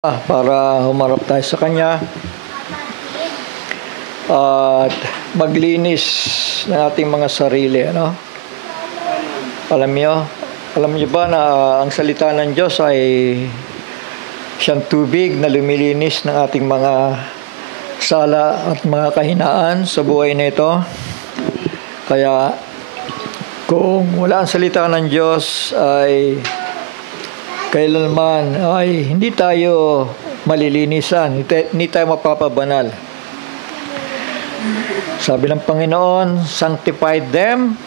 Para humarap tayo sa Kanya at maglinis ng ating mga sarili. Alam niyo ba na ang salita ng Diyos ay siyang tubig na lumilinis ng ating mga sala at mga kahinaan sa buhay na ito? Kaya kung wala ang salita ng Diyos ay kailanman ay hindi tayo malilinisan, hindi tayo mapapabanal. Sabi ng Panginoon, sanctify them,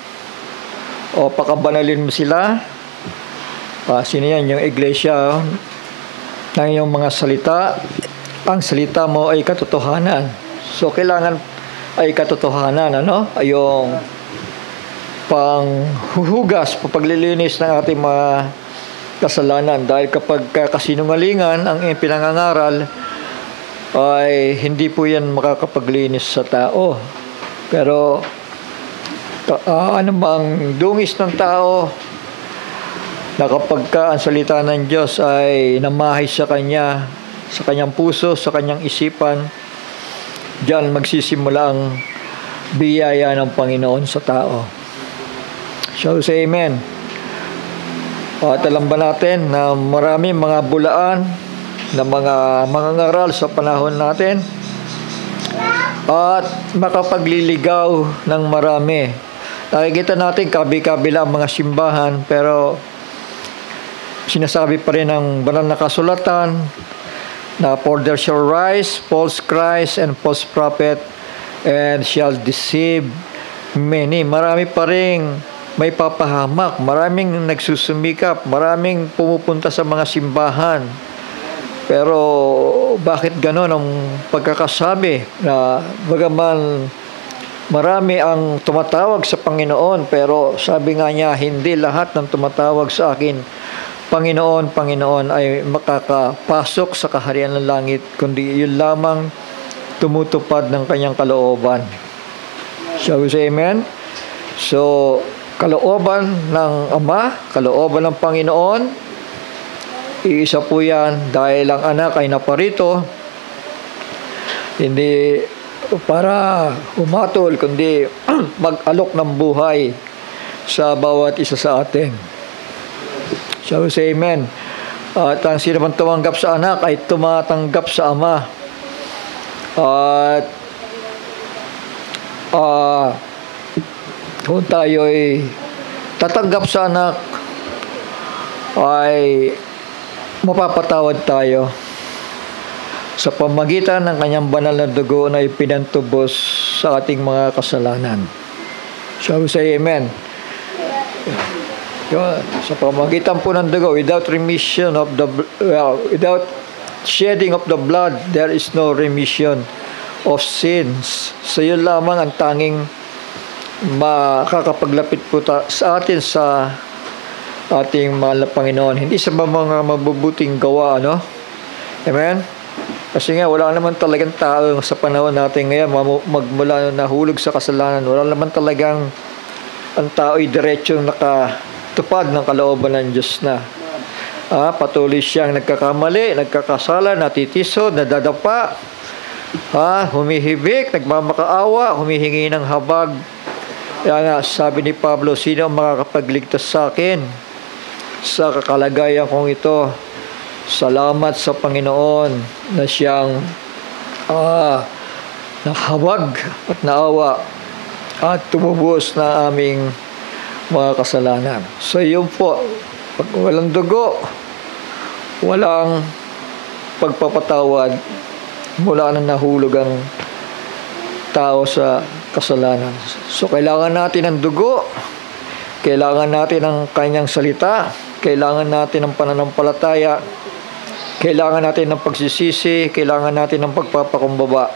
o pakabanalin mo sila. Sino yan? Yung iglesia ng iyong mga salita. Ang salita mo ay katotohanan. So kailangan ay katotohanan, ay yung panghuhugas, paglilinis ng ating mga kasalanan. Dahil kapag kasinungalingan ang pinangangaral, ay hindi po yan makakapaglinis sa tao. Pero anumang dungis ng tao na kapag ang salita ng Diyos ay namahid sa Kanya, sa Kanyang puso, sa Kanyang isipan, diyan magsisimula ang biyaya ng Panginoon sa tao. So say amen. At alam ba natin na marami mga bulaan na mga mangangaral sa panahon natin at makapagliligaw ng marami. Nakikita natin kabi-kabila ang mga simbahan, pero sinasabi pa rin ng banal na kasulatan na for there shall rise false Christ and false prophet and shall deceive many. Marami pa rin may papahamak, maraming nagsusumikap, maraming pumupunta sa mga simbahan. Pero bakit gano'n ang pagkakasabi na bagaman marami ang tumatawag sa Panginoon, pero sabi nga niya, hindi lahat ng tumatawag sa akin, Panginoon, Panginoon, ay makakapasok sa kaharian ng langit, kundi yun lamang tumutupad ng kanyang kalooban. Shall we say amen? So, kalooban ng Ama, kalooban ng Panginoon, iisa po yan dahil ang anak ay naparito, hindi para humatol, kundi mag-alok ng buhay sa bawat isa sa atin. Shall we say amen? At ang sino man tumanggap sa anak ay tumatanggap sa Ama. At kung tayo ay tatanggap sa anak, ay mapapatawad tayo sa pamagitan ng kanyang banal na dugo na ipinantubos sa ating mga kasalanan. Shall we say amen? Sa pamagitan po ng dugo, without shedding of the blood, there is no remission of sins. So yun lamang ang tanging makakapaglapit po sa atin sa ating mahal na Panginoon. Hindi sa mga mabubuting gawa, Amen? Kasi nga, wala naman talagang tao sa panahon natin ngayon magmula nahulog sa kasalanan. Wala naman talagang ang tao ay diretsong nakatupad ng kalooban ng Diyos na. Patuloy siyang nagkakamali, nagkakasala, natitisod, nadadapa, humihibik, nagmamakaawa, humihingi ng habag. Kaya nga, sabi ni Pablo, sino ang makakapagligtas sa akin sa kakalagayan kong ito? Salamat sa Panginoon na siyang nahawag at naawa at tumubos na aming mga kasalanan. So yun po, pag walang dugo, walang pagpapatawad, mula na nahulog ang tao sa kasalanan. So kailangan natin ng dugo, kailangan natin ng kanyang salita, kailangan natin ng pananampalataya, kailangan natin ng pagsisisi, kailangan natin ng pagpapakumbaba.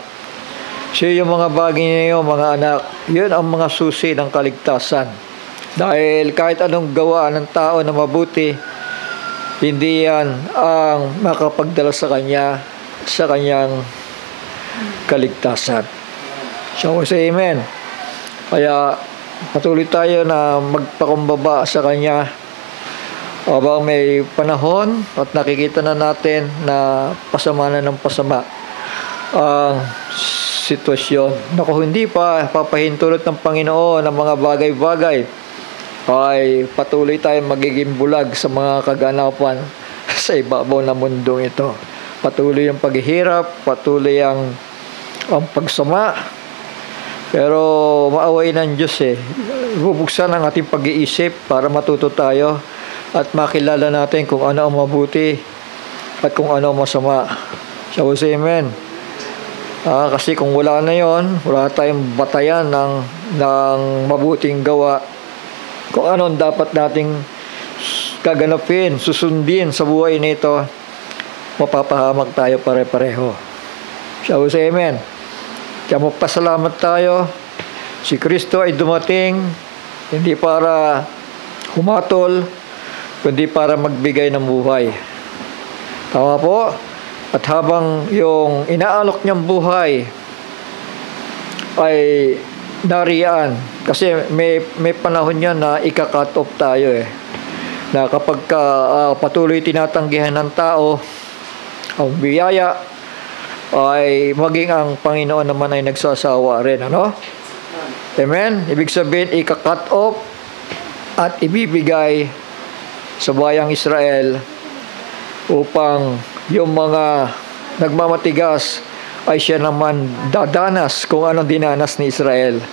So yung mga bagay niyo, mga anak, yun ang mga susi ng kaligtasan. Dahil kahit anong gawa ng tao na mabuti, hindi yan ang makapagdala sa kanya, sa kanyang kaligtasan. So say amen. Kaya patuloy tayo na magpakumbaba sa Kanya Habang may panahon at nakikita na natin na pasama na ng pasama ang sitwasyon. Naku, hindi pa papahintulot ng Panginoon ng mga bagay-bagay, ay patuloy tayong magiging bulag sa mga kaganapan sa ibabaw ng mundong ito. Patuloy ang paghihirap, patuloy ang pagsama. Pero maaway ng Diyos bubuksan ang ating pag-iisip para matuto tayo at makilala natin kung ano ang mabuti at kung ano ang masama. Shall we say amen? Kasi kung wala na yon, wala tayong batayan ng mabuting gawa. Kung ano ang dapat nating gaganapin, susundin sa buhay nito, mapapahamak tayo pare-pareho. Shall we say amen? Kaya magpasalamat tayo. Si Kristo ay dumating hindi para humatol, kundi para magbigay ng buhay. Tama po? At habang yung inaalok niyang buhay ay nariyan, kasi may panahon yan na ika-cut off tayo na kapag patuloy tinatanggihan ng tao ang biyaya, ay maging ang Panginoon naman ay nagsasawa rin, ano? Amen? Ibig sabihin, ika-cut off at ibibigay sa bayang Israel upang yung mga nagmamatigas ay siya naman dadanas kung anong dinanas ni Israel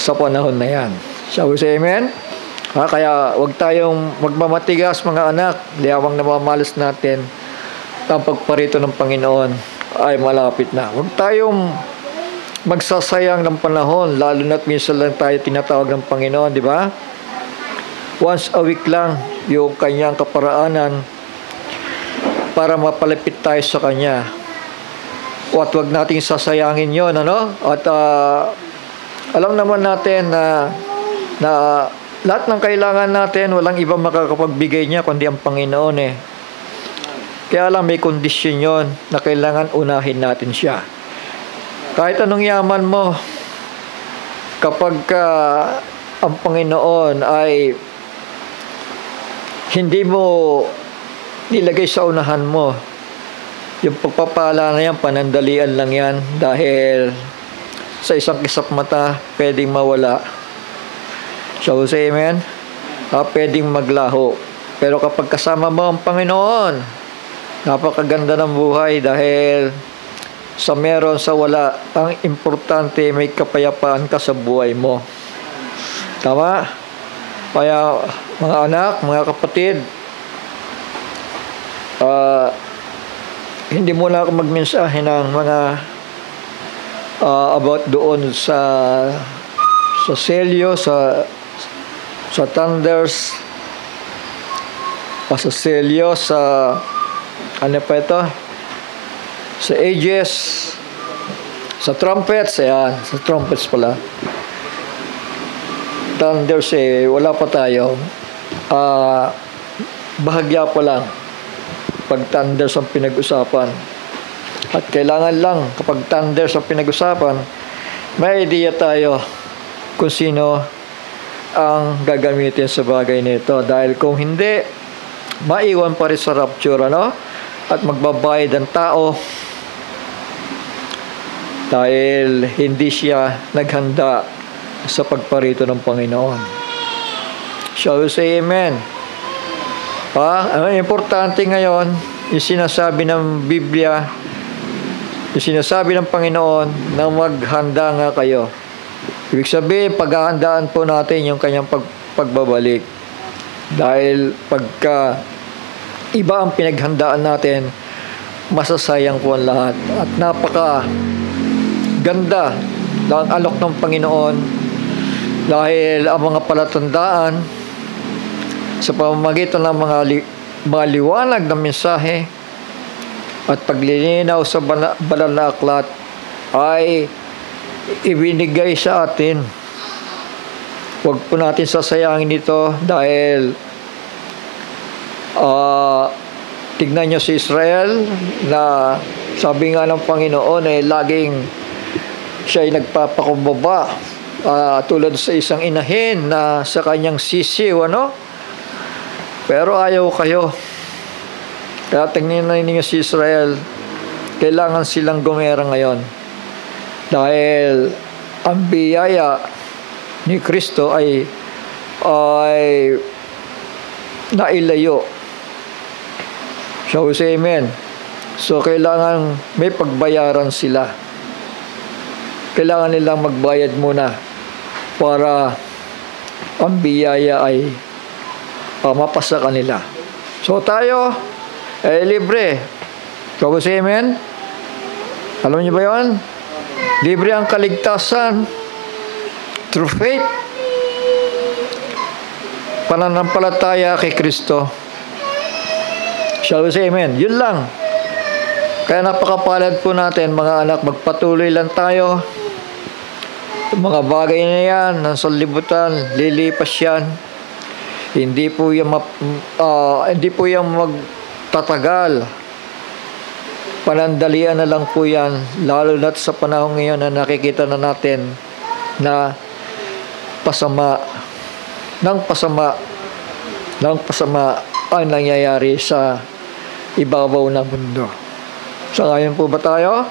sa panahon na yan. Shall we say amen? Kaya wag tayong magmamatigas, mga anak, liyawang namamalas natin, ang pagparito ng Panginoon ay malapit na. Huwag tayong magsasayang ng panahon, lalo na't minsan lang tayo tinatawag ng Panginoon, di ba? Once a week lang yung kanyang kaparaanan para mapalapit tayo sa kanya. At huwag nating sasayangin yon, ano? At alam naman natin na lahat ng kailangan natin, walang ibang makakapagbigay niya kundi ang Panginoon Kaya lang may kondisyon yon na kailangan unahin natin siya. Kahit anong yaman mo, kapag ang Panginoon ay hindi mo nilagay sa unahan mo, yung pagpapala na yan, panandalian lang yan, dahil sa isang kisap mata, pwedeng mawala. Shall we say amen? Pwedeng maglaho. Pero kapag kasama mo ang Panginoon, napakaganda ng buhay dahil sa meron sa wala, ang importante may kapayapaan ka sa buhay mo. Tama? Kaya mga anak, mga kapatid, hindi mo na ako magmensahe ng mga about doon sa Celio, sa Thunders, sa Celio, sa ano pa ito? Sa Aegis, sa Trumpets, ayan, sa Trumpets pala. Thunders wala pa tayo. Bahagya pa lang pag Thunders ang pinag-usapan. At kailangan lang kapag Thunders ang pinag-usapan, may idea tayo kung sino ang gagamitin sa bagay nito. Dahil kung hindi, maiwan pa rin sa rapture, ano? At magbabayad ang tao dahil hindi siya naghanda sa pagparito ng Panginoon. Shall we say amen? Ang importante ngayon, yung sinasabi ng Biblia, yung sinasabi ng Panginoon na maghanda nga kayo. Ibig sabihin, paghahandaan po natin yung kanyang pagbabalik. Dahil pagka iba ang pinaghandaan natin, masasayang po ang lahat. At napaka ganda ng alok ng Panginoon dahil ang mga palatandaan sa pamamagitan ng mga liwanag ng mensahe at paglilinaw sa banal na aklat ay ibinigay sa atin. Huwag po natin sasayangin ito dahil tignan nyo si Israel na sabi nga ng Panginoon laging siya ay nagpapakumbaba tulad sa isang inahin na sa kanyang sisiw, ano? Pero ayaw kayo. Kaya tingnan ninyo si Israel, kailangan silang gumera ngayon. Dahil ang biyaya ni Kristo ay nailayo. Shall we say amen? So, kailangan may pagbayaran sila. Kailangan nilang magbayad muna para ang biyaya ay mapasa kanila. So, tayo libre. Shall we say amen? Alam niyo ba yun? Libre ang kaligtasan through faith. Pananampalataya kay Kristo. Shall we say amen? Yun lang. Kaya napakapalad po natin, mga anak, magpatuloy lang tayo. Mga bagay na yan, ng sanlibutan, lilipas yan. Hindi po yan magtatagal. Panandalian na lang po yan, lalo na sa panahon ngayon na nakikita na natin na pasama ang nangyayari sa ibabaw ng mundo. Sangayon po ba tayo?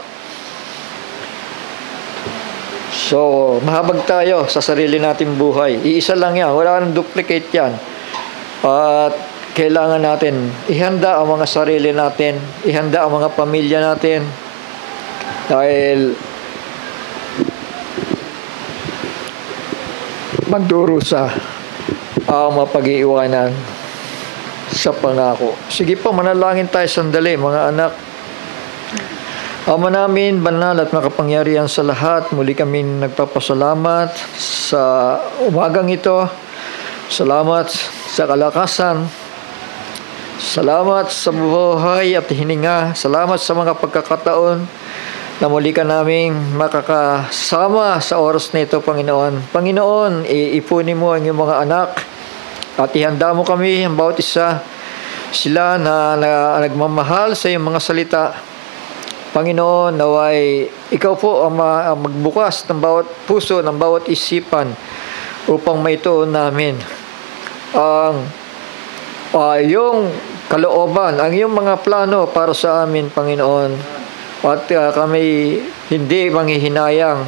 So, mahabag tayo sa sarili nating buhay. Iisa lang yan. Wala nang duplicate yan. At kailangan natin ihanda ang mga sarili natin, ihanda ang mga pamilya natin. Dahil magdurusa ang mapag-iiwanan sa pangako. Sige po, manalangin tayo sandali, mga anak. Ama namin, banal at makapangyarihan sa lahat, muli kami nagpapasalamat sa umagang ito. Salamat sa kalakasan. Salamat sa buhay at hininga. Salamat sa mga pagkakataon na muli ka naming makakasama sa oras na ito, Panginoon. Panginoon, iipunin mo ang iyong mga anak at ihanda mo kami, ang bawat isa, sila na nagmamahal sa iyong mga salita. Panginoon, naway ikaw po ang magbukas ng bawat puso, ng bawat isipan upang maituon namin ang iyong kalooban, ang iyong mga plano para sa amin, Panginoon. At kami hindi manghihinayang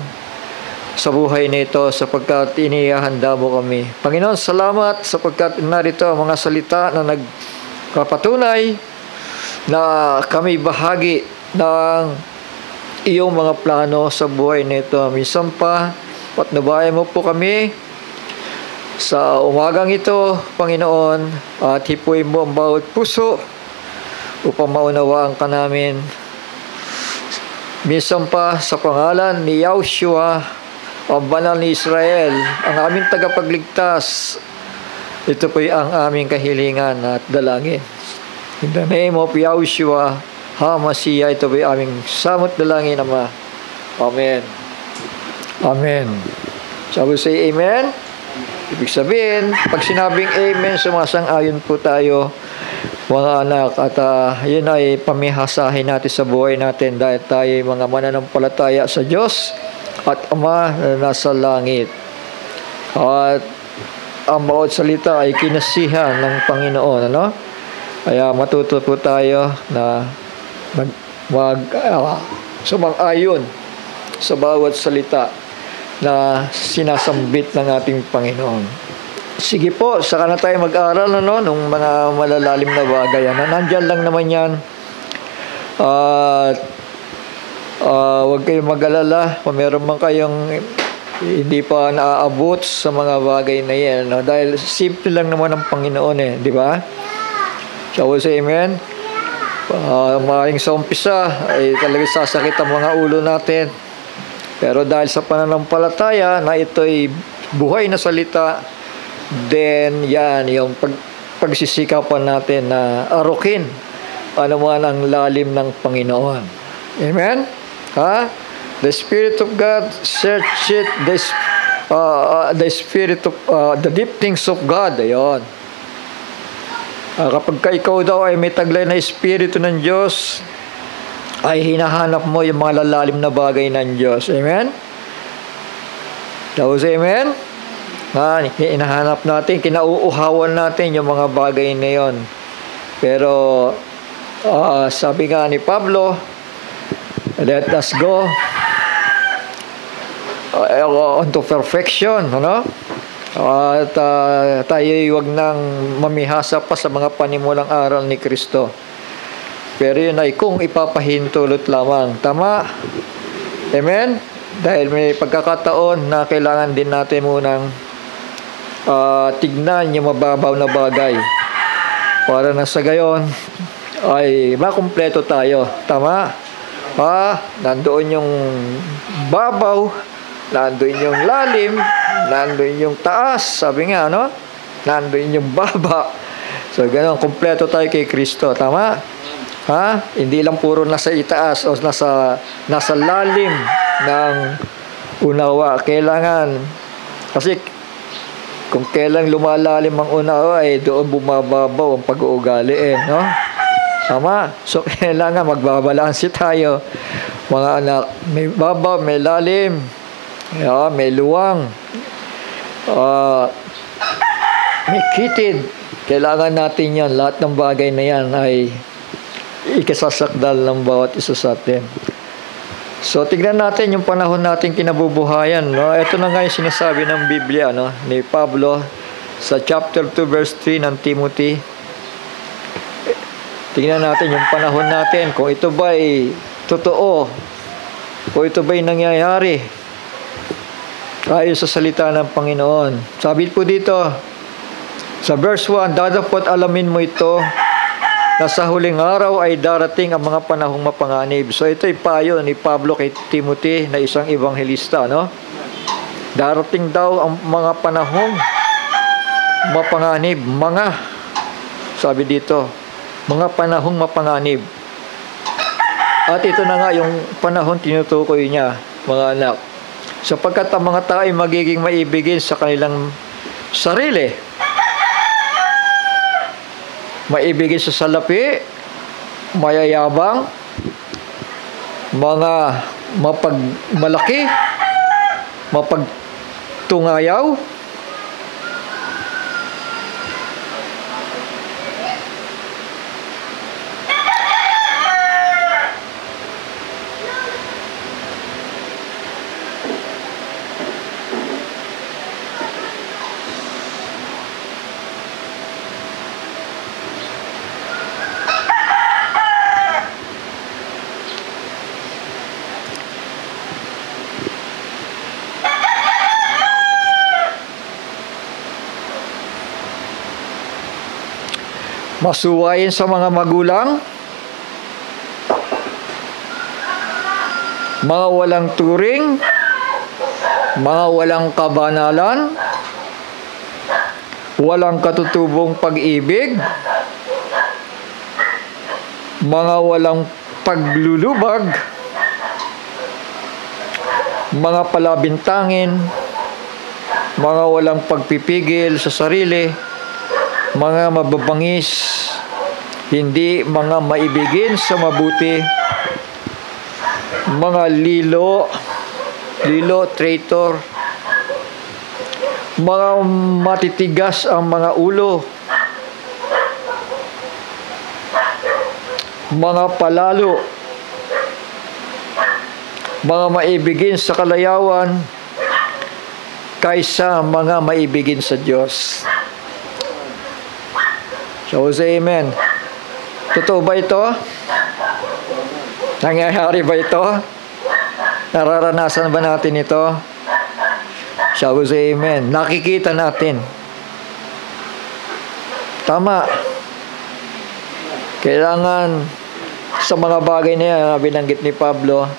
sa buhay nito sapagkat inihahanda mo kami. Panginoon, salamat sapagkat narito ang mga salita na nagpapatunay na kami bahagi ng iyong mga plano sa buhay nito. Minsan pa, patnubayan mo po kami sa umagang ito, Panginoon, at hipuin mo ang bawat puso upang maunawaan ka namin. Minsan pa, sa pangalan ni Yahushua, ang banal ni Israel, ang aming tagapagligtas, ito po ang aming kahilingan at dalangin. In the name of Yahushua HaMashiach, ito po yung aming samot dalangin, Ama. Amen. Amen. Shall we say amen? Ibig sabihin, pag sinabing amen, sumasang-ayon po tayo, mga anak. At yun ay pamihasahin natin sa buhay natin dahil tayo mga mananampalataya sa Diyos at Ama na nasa langit. At ang bawat salita ay kinasihan ng Panginoon. Ano? Kaya matuto po tayo na sumang-ayon sa bawat salita na sinasambit ng ating Panginoon. Sige po, saka na tayo mag-aral nung mga malalalim na bagay. Nandyan lang naman yan. Huwag kayong mag-alala kung meron man kayong hindi pa naaabot sa mga bagay na yan. Dahil simple lang naman ang Panginoon di ba? Shall we say amen? Maaaring sa umpisa ay talaga sasakit ang mga ulo natin. Pero dahil sa pananampalataya na ito'y buhay na salita, then yan, yung pagsisikapan natin na arukin ano man ang lalim ng Panginoon. Amen? The Spirit of God, search it, the Spirit of, the deep things of God, ayon. Kapag ikaw daw ay may taglay na Espiritu ng Diyos, ay hinahanap mo yung mga lalalim na bagay ng Diyos. Amen? Shall we say amen? Hinahanap natin, kinauuhawan natin yung mga bagay na yon. Pero sabi nga ni Pablo, let us go unto perfection, ano? At tayo'y wag nang mamihasa pa sa mga panimulang aral ni Kristo. Pero yun ay kung ipapahintulot lamang. Tama? Amen? Dahil may pagkakataon na kailangan din natin munang tignan yung mababaw na bagay para na sa gayon ay makumpleto tayo. Tama? Nandoon yung babaw, nandoon yung lalim, nandoon yung taas. Sabi nga, no? Nandoon yung baba. So, ganoon, kumpleto tayo kay Kristo. Tama? Hindi lang puro nasa itaas o nasa lalim ng unawa. Kailangan, kasi kung kailang lumalalim ang unawa, doon bumababaw ang pag-uugali, no? Tama? So, kailangan magbabalansi tayo. Mga anak, may babaw, may lalim, may luwang, may kitid. Kailangan natin yan. Lahat ng bagay na yan ay ikasasakdal ng bawat isa sa atin. So, tignan natin yung panahon natin kinabubuhayan. No? Ito na nga yung sinasabi ng Biblia, no? Ni Pablo sa chapter 2 verse 3 ng Timothy. Tignan natin yung panahon natin, kung ito ba ay totoo, kung ito ba ay nangyayari ayon sa salita ng Panginoon. Sabi po dito, sa verse 1, "Dadapot alamin mo ito, na sa huling araw ay darating ang mga panahong mapanganib." So ito ay payo ni Pablo kay Timothy na isang ebanghelista, no? Darating daw ang mga panahong mapanganib. Sabi dito, mga panahong mapanganib. At ito na nga yung panahon tinutukoy niya, mga anak. Sapagkat ang mga tao ay magiging maibigin sa kanilang sarili. Maibigin sa salapi, mayayabang, mga mapagmalaki, mapagtungayaw, masuwayin sa mga magulang, mga walang turing, mga walang kabanalan, walang katutubong pag-ibig, mga walang paglulubag, mga palabintangin, mga walang pagpipigil sa sarili, mga mababangis, hindi mga maibigin sa mabuti, mga lilo, traitor, mga matitigas ang mga ulo, mga palalo, mga maibigin sa kalayawan kaysa mga maibigin sa Diyos. So, say amen. Totoo ba ito? Nangyayari ba ito? Nararanasan ba natin ito? Shall we say amen? Nakikita natin. Tama. Kailangan sa mga bagay na yan na binanggit ni Pablo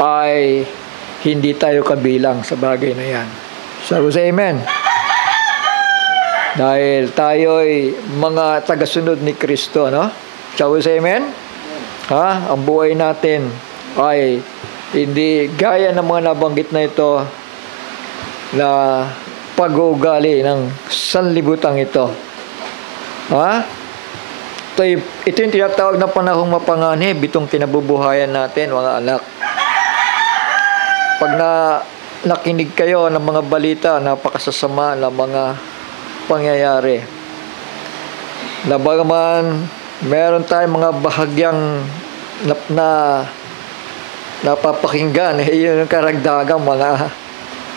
ay hindi tayo kabilang sa bagay na yan. Shall we say amen? Dahil tayo'y mga tagasunod ni Kristo, no? Shall we say amen? Ang buhay natin ay hindi gaya ng mga nabanggit na ito na pag-uugali ng sanlibutan ito. Ito yung tinatawag na panahong mapanganib, itong kinabubuhayan natin, mga anak. Pag nakinig kayo ng mga balita, napakasasama na mga pangyayari. Na bagaman meron tayong mga bahagyang napapakinggan, yun yung karagdagang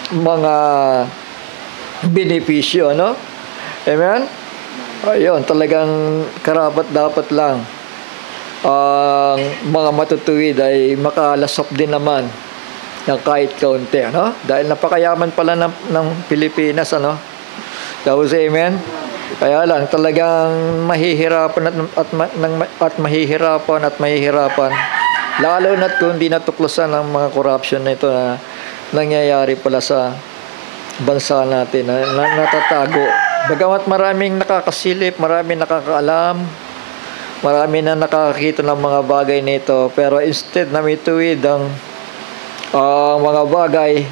mga benepisyo, no? Amen? Ayun, talagang karapat dapat lang ang mga matutuwid ay makalasop din naman ng kahit kaunti, ano? Dahil napakayaman pala ng Pilipinas, ano? Tapos, amen? Kaya lang, talagang mahihirapan at mahihirapan. Lalo na't kung di natuklasan ang mga corruption na ito na nangyayari pala sa bansa natin, na natatago. Bagamat maraming nakakasilip, maraming nakakaalam, marami na nakakakita ng mga bagay nito, pero instead na may tuwid ang mga bagay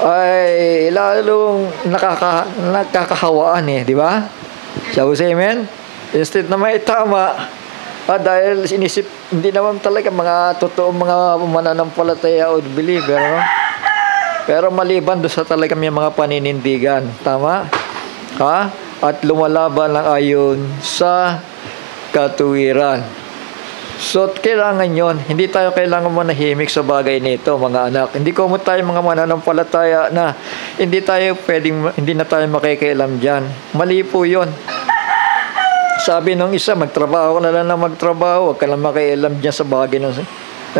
ay lalong nakakahawaan di ba? Shall we say amen? Instead na may tama, dahil inisip, hindi naman talaga mga totoong mga mananampalataya o believer, no? Pero maliban doon sa talaga may mga paninindigan, tama? At lumalaban ng ayon sa katuwiran. So, kailangan yon. Hindi tayo kailangan manahimik sa bagay nito, mga anak. Hindi ko mo tayo mga mananampalataya na hindi na tayo makikialam dyan. Mali po yun. Sabi nung isa, magtrabaho ka na lang magtrabaho. Huwag ka lang makialam dyan sa bagay na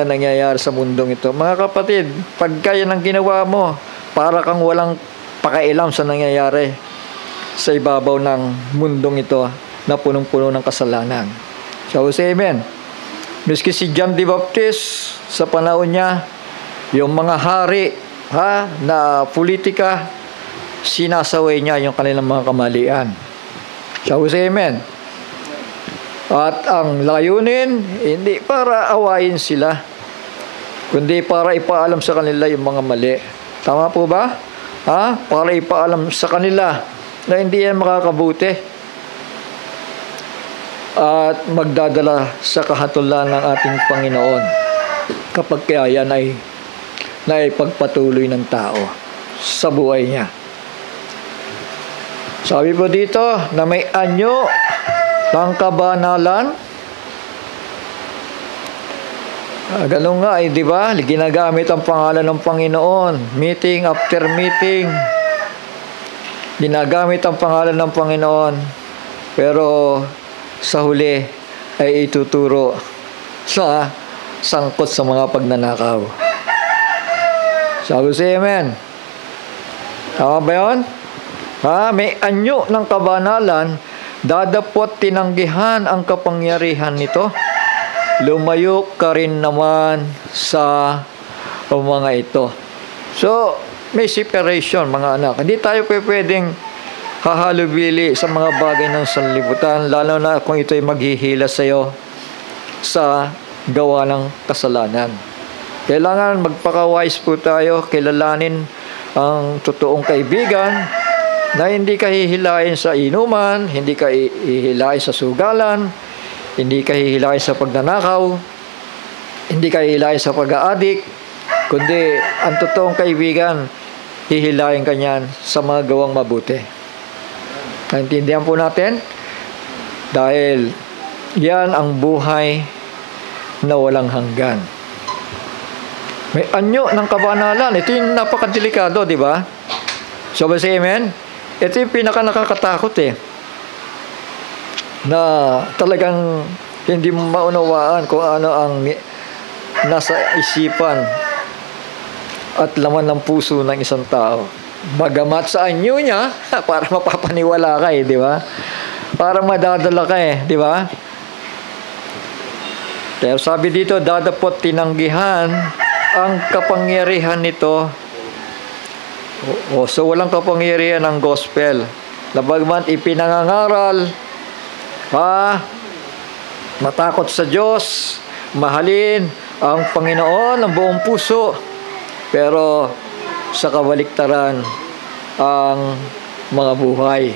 nangyayari sa mundong ito. Mga kapatid, pag kaya ng ginawa mo, para kang walang pakialam sa nangyayari sa ibabaw ng mundong ito na punong-puno ng kasalanan. Shall we say amen? Miski si John the Baptist, sa panahon niya, yung mga hari na politika, sinasaway niya yung kanilang mga kamalian. Shall we say amen? At ang layunin, hindi para awayin sila, kundi para ipaalam sa kanila yung mga mali. Tama po ba? Para ipaalam sa kanila na hindi yan makakabuti at magdadala sa kahatulan ng ating Panginoon kapag kaya yan ay naipagpatuloy ng tao sa buhay niya. Sabi po dito na may anyo ng kabanalan. Ganun nga di ba? Ginagamit ang pangalan ng Panginoon. Meeting after meeting. Ginagamit ang pangalan ng Panginoon. Pero sa huli ay ituturo sa sangkot sa mga pagnanakaw. Sabi siya, amen. Tama ba yun? May anyo ng kabanalan, dadapot tinanggihan ang kapangyarihan nito. Lumayo ka rin naman sa mga ito. So, may separation, mga anak. Hindi tayo pwedeng hahalubili sa mga bagay ng sanlibutan, lalo na kung ito'y maghihila sa iyo sa gawa ng kasalanan. Kailangan magpaka-wise po tayo, kilalanin ang totoong kaibigan na hindi ka hihilain sa inuman, hindi ka hihilain sa sugalan, hindi ka hihilain sa pagnanakaw, hindi ka hihilain sa pag-aadik, kundi ang totoong kaibigan, hihilain ka niyan sa mga gawang mabuti. Naintindihan po natin? Dahil yan ang buhay na walang hanggan. May anyo ng kabanalan. Ito yung napakadelikado, di ba? So, ba say amen? Ito yung pinaka-nakakatakot na talagang hindi mo maunawaan kung ano ang nasa isipan at laman ng puso ng isang tao. Bagamat sa anyo niya, para mapapaniwala ka di ba? Para madadala ka di ba? Pero sabi dito, dadapot tinanggihan ang kapangyarihan nito. So walang kapangyarihan ng gospel. Bagamat ipinangangaral, matakot sa Diyos, mahalin ang Panginoon ng buong puso, pero sa kabaliktaran ang mga buhay.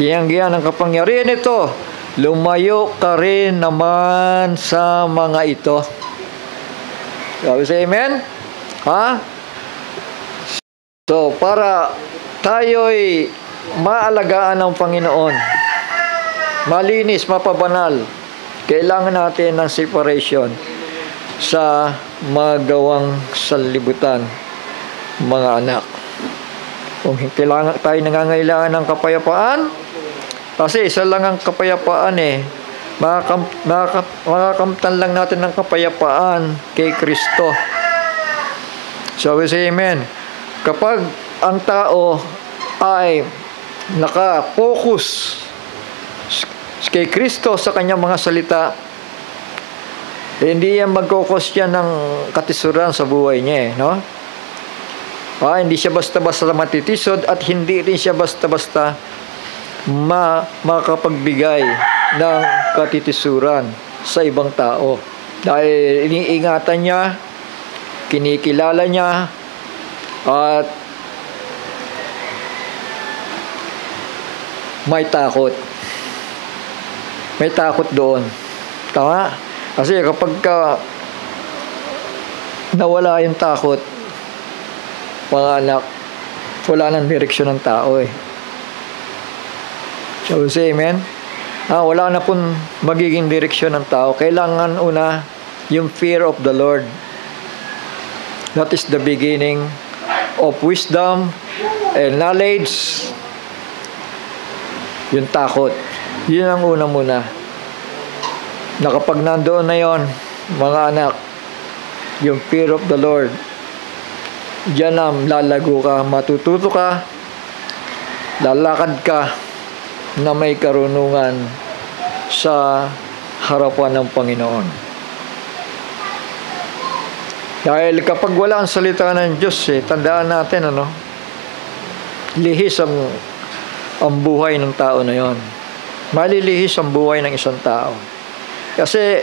Tiyanggihan ang kapangyarihan nito. Lumayo ka rin naman sa mga ito. Sabi sa amen? Ha? So, para tayo'y maalagaan ng Panginoon, malinis, mapabanal, kailangan natin ng separation sa magawang sanlibutan, mga anak. Kung kailangan tayo nangangailangan ng kapayapaan, kasi isa lang ang kapayapaan makakamtan lang natin ng kapayapaan kay Kristo. So we say amen. Kapag ang tao ay naka-focus kay Kristo sa kanyang mga salita, hindi yan mag-question ng katisuran sa buhay niya, no? Hindi siya basta-basta matitisod at hindi rin siya basta-basta makapagbigay ng katitisuran sa ibang tao. Dahil iniingatan niya, kinikilala niya, at may takot. May takot doon. Tama? Kasi kapag nawala yung takot, mga anak, wala nang direksyon ng tao So, say amen? Wala na pong magiging direksyon ng tao. Kailangan una yung fear of the Lord. That is the beginning of wisdom and knowledge. Yung takot. Yun ang una muna. Na kapag nandoon na yon, mga anak, yung fear of the Lord, diyan na lalago ka, matututo ka, lalakad ka na may karunungan sa harapan ng Panginoon. Dahil kapag wala ang salita ng Diyos, tandaan natin, lihis ang buhay ng tao na yon. Malilihis ang buhay ng isang tao. Kasi,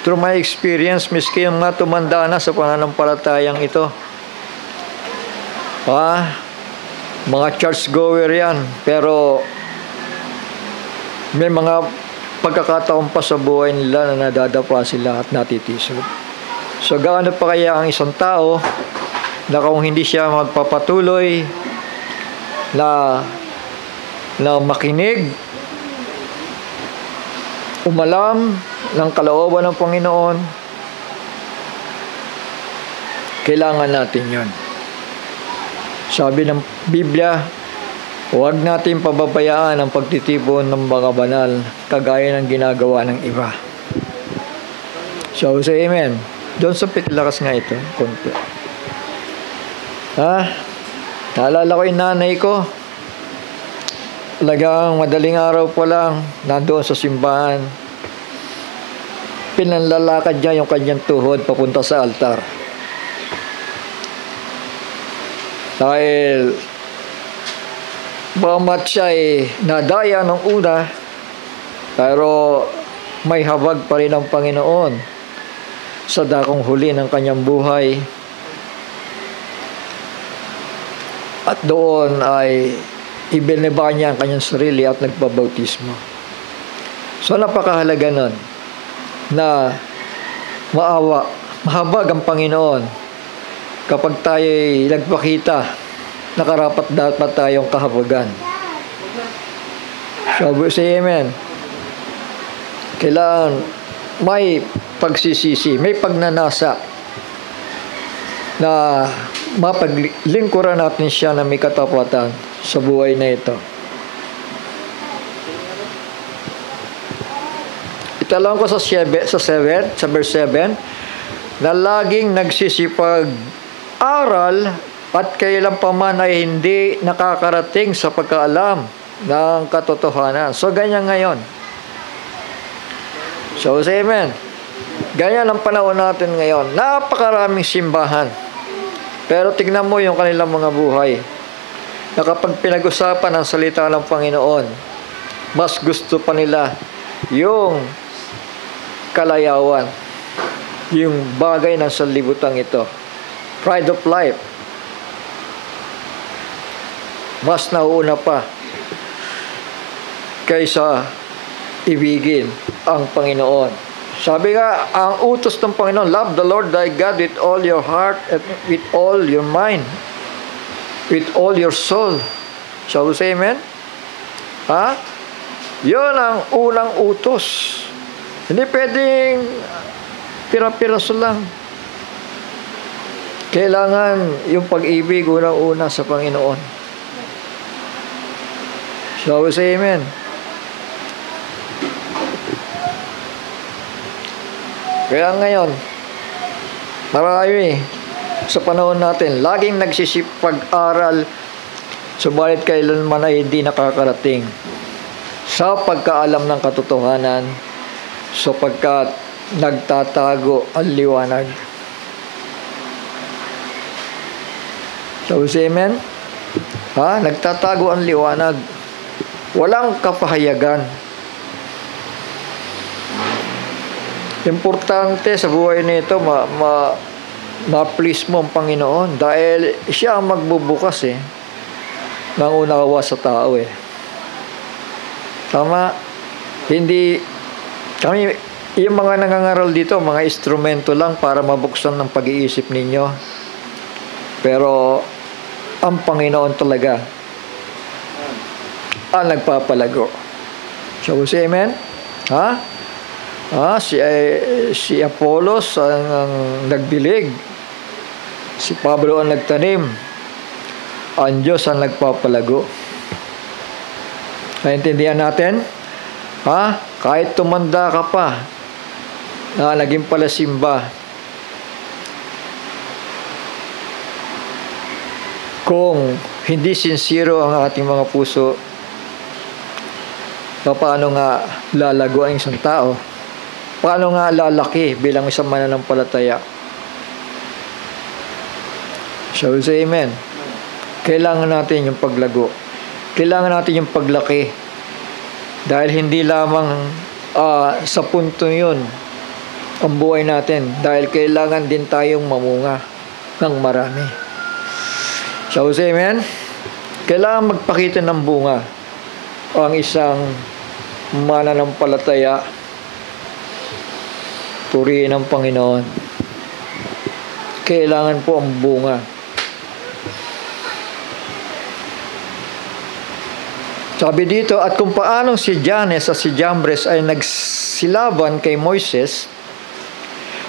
through my experience, miski yung mga tumanda na sa pananampalatayang ito, mga churchgoer yan, pero may mga pagkakataon pa sa buhay nila na nadadapa sila at natitisod. So, gaano pa kaya ang isang tao na kung hindi siya magpapatuloy na makinig, umalam ng kalooban ng Panginoon, kailangan natin yon. Sabi ng Biblia, huwag natin pababayaan ang pagtitipon ng mga banal kagaya ng ginagawa ng iba. So, say amen. Doon sa pitlakas nga ito, konti. Naalala ko yung nanay ko. Talagang madaling araw pa lang, nandoon sa simbahan. Pinanlalakad niya yung kanyang tuhod papunta sa altar. Dahil bagamat siya nadaya ng una, pero may habag pa rin ang Panginoon sa dakong huli ng kanyang buhay. At doon ay ibinaba niya ang kanyang sarili at nagbabautismo. So napakahalaga nun na mahabag ang Panginoon kapag tayo'y nagpakita na karapat dapat tayong kahabagan. So, say amen. Kailangan may pagsisisi, may pagnanasa na mapaglingkuran natin siya na may katapatan sa buhay na ito. Italang ko sa verse 7, na laging nagsisipag aral at kailan pa man ay hindi nakakarating sa pagkaalam ng katotohanan. So, ganyan ngayon. So, say amen. Ganyan ang panahon natin ngayon. Napakaraming simbahan. Pero tignan mo yung kanilang mga buhay. Na kapag pinag-usapan ang salita ng Panginoon, mas gusto pa nila yung kalayawan, yung bagay ng sanlibutan ito. Pride of life. Mas nauuna pa kaysa ibigin ang Panginoon. Sabi nga, ang utos ng Panginoon, love the Lord thy God with all your heart and with all your mind, with all your soul. Shall we say amen? Ha? Yun ang unang utos. Hindi pwedeng pira-piraso lang. Kailangan yung pag-ibig unang-una sa Panginoon. Shall we say amen? Kaya ngayon, marami sa panahon natin, laging nagsisipag-aral, subalit kailanman ay hindi nakakarating sa pagkaalam ng katotohanan, sapagkat nagtatago ang liwanag. So, amen? Ha? Nagtatago ang liwanag. Walang kapahayagan. Importante sa buhay nito ma-please mo ang Panginoon dahil siya ang magbubukas ng unawa sa tao Tama? Hindi kami, yung mga nangangaral dito, mga instrumento lang para mabuksan ng pag-iisip ninyo. Pero ang Panginoon talaga ang nagpapalago. So, say amen? Ha? Si Apollos ang nagbilig. Si Pablo ang nagtanim. Ang Diyos ang nagpapalago. Naintindihan natin? Kahit tumanda ka pa, naging palasimba, kung hindi sincero ang ating mga puso, paano nga lalago ang isang tao? Paano nga lalaki bilang isang mananampalataya? Shall we say amen? Kailangan natin yung paglago. Kailangan natin yung paglaki. Dahil hindi lamang sa punto yun ang buhay natin. Dahil kailangan din tayong mamunga ng marami. Shall we say amen? Kailangan magpakita ng bunga ang isang mananampalataya. Purihin ang Panginoon. Kailangan po ang bunga. Sabi dito, at kung paanong si Janes at si Jambres ay nagsilaban kay Moises,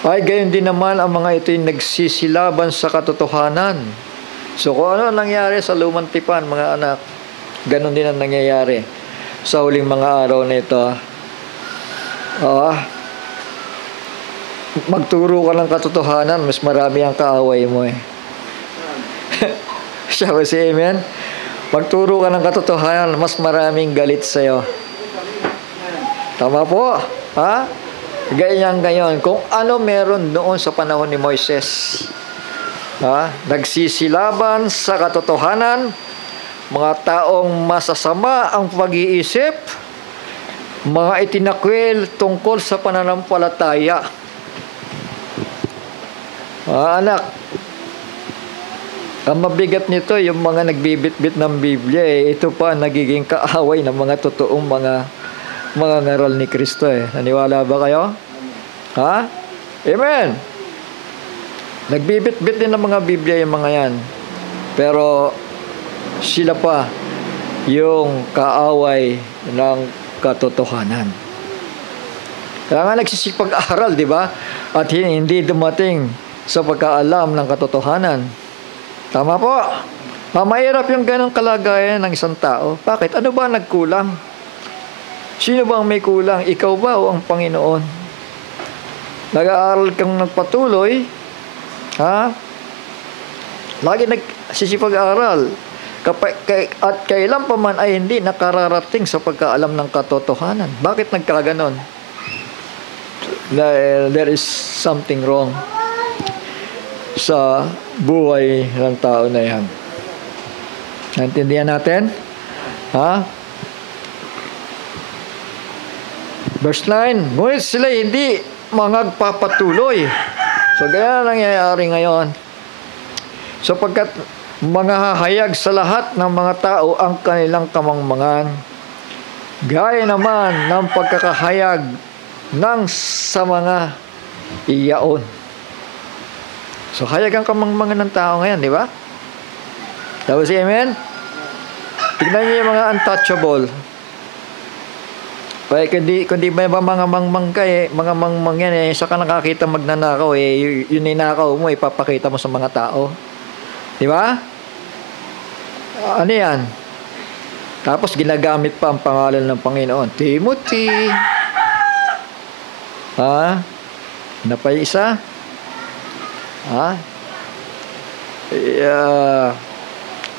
ay gayon din naman ang mga ito'y nagsisilaban sa katotohanan. So kung ano nangyari sa lumang tipan, mga anak, ganon din ang nangyayari sa huling mga araw na ito. Magturo ka ng katotohanan, mas marami ang kaaway mo Shall we say amen? Magturo ka ng katotohanan, mas maraming galit sa'yo. Tama po? Ganyan gayon. Kung ano meron noon sa panahon ni Moises. Nagsisilaban sa katotohanan, mga taong masasama ang pag-iisip, mga itinakwil tungkol sa pananampalataya. Anak, ang mabigat nito, yung mga nagbibit-bit ng Biblia, ito pa ang nagiging kaaway ng mga totoong mga ngaral ni Kristo Naniwala ba kayo? Amen! Nagbibit-bit din ng mga Biblia yung mga yan. Pero sila pa yung kaaway ng katotohanan. Kaya nga nagsisipag-aral, di ba? At hindi dumating sa pagkaalam ng katotohanan. Tama po. Mahirap yung ganong kalagayan ng isang tao. Bakit? Ano ba nagkulang? Sino ba ang may kulang? Ikaw ba o ang Panginoon? Nag-aaral kang nagpatuloy, lagi nagsisipag-aral. At kailan pa man ay hindi nakararating sa pagkaalam ng katotohanan. Bakit nagkaganon? There is something wrong sa buhay ng tao na yan. Naintindihan natin? Verse 9, ngunit sila hindi magpapatuloy. So, ganyan nangyayari ngayon. Sapagkat mga hahayag sa lahat ng mga tao ang kanilang kamangmangan. Gaya naman ng pagkakahayag ng sa mga yaon. So, hayagan ka mga ng tao ngayon, di ba? Tapos, amen? Tignan niyo yung mga untouchable. Kaya kundi ba mga mangmang ka mga mangmang yan saka nakakita magnanakaw yung ninakaw mo, ipapakita mo sa mga tao. Di ba? Ano yan? Tapos ginagamit pa ang pangalan ng Panginoon. Timothy. Ha? Ano pa yung isa? Ha?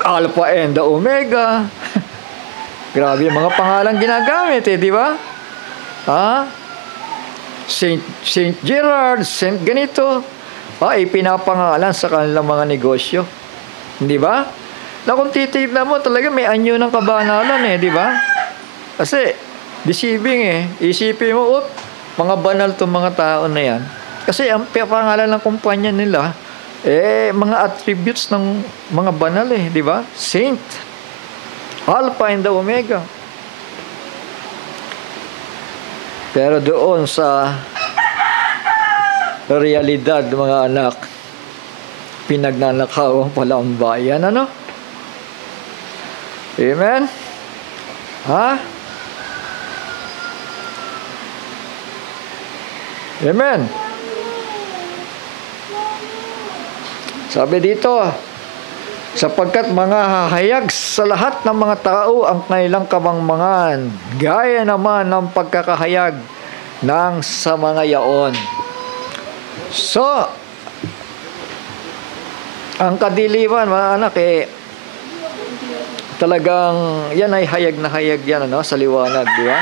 Alpha and the Omega. Grabe yung mga pangalan ginagamit di ba? Ha? Saint Gerard, Saint ganito. Ipinapangalan sa kanilang mga negosyo. Di ba? Na kung titignan mo talaga may anyo ng kabanalan di ba? Kasi deceiving Isipin mo, mga banal tong mga tao na yan. Kasi ang pangalan ng kumpanya nila mga attributes ng mga banal di ba? Saint, Alpha and the Omega. Pero doon sa realidad, mga anak, pinagnanakawan pala ang bayan, ano? Amen? Ha? Amen? Sabi dito, sapagkat mga hahayag sa lahat ng mga tao ang kanilang kamangmangan, gaya naman ng pagkakahayag ng sa mga yaon. So, ang kadiliman, mga anak, talagang yan ay hayag na hayag yan, sa liwanag, di ba?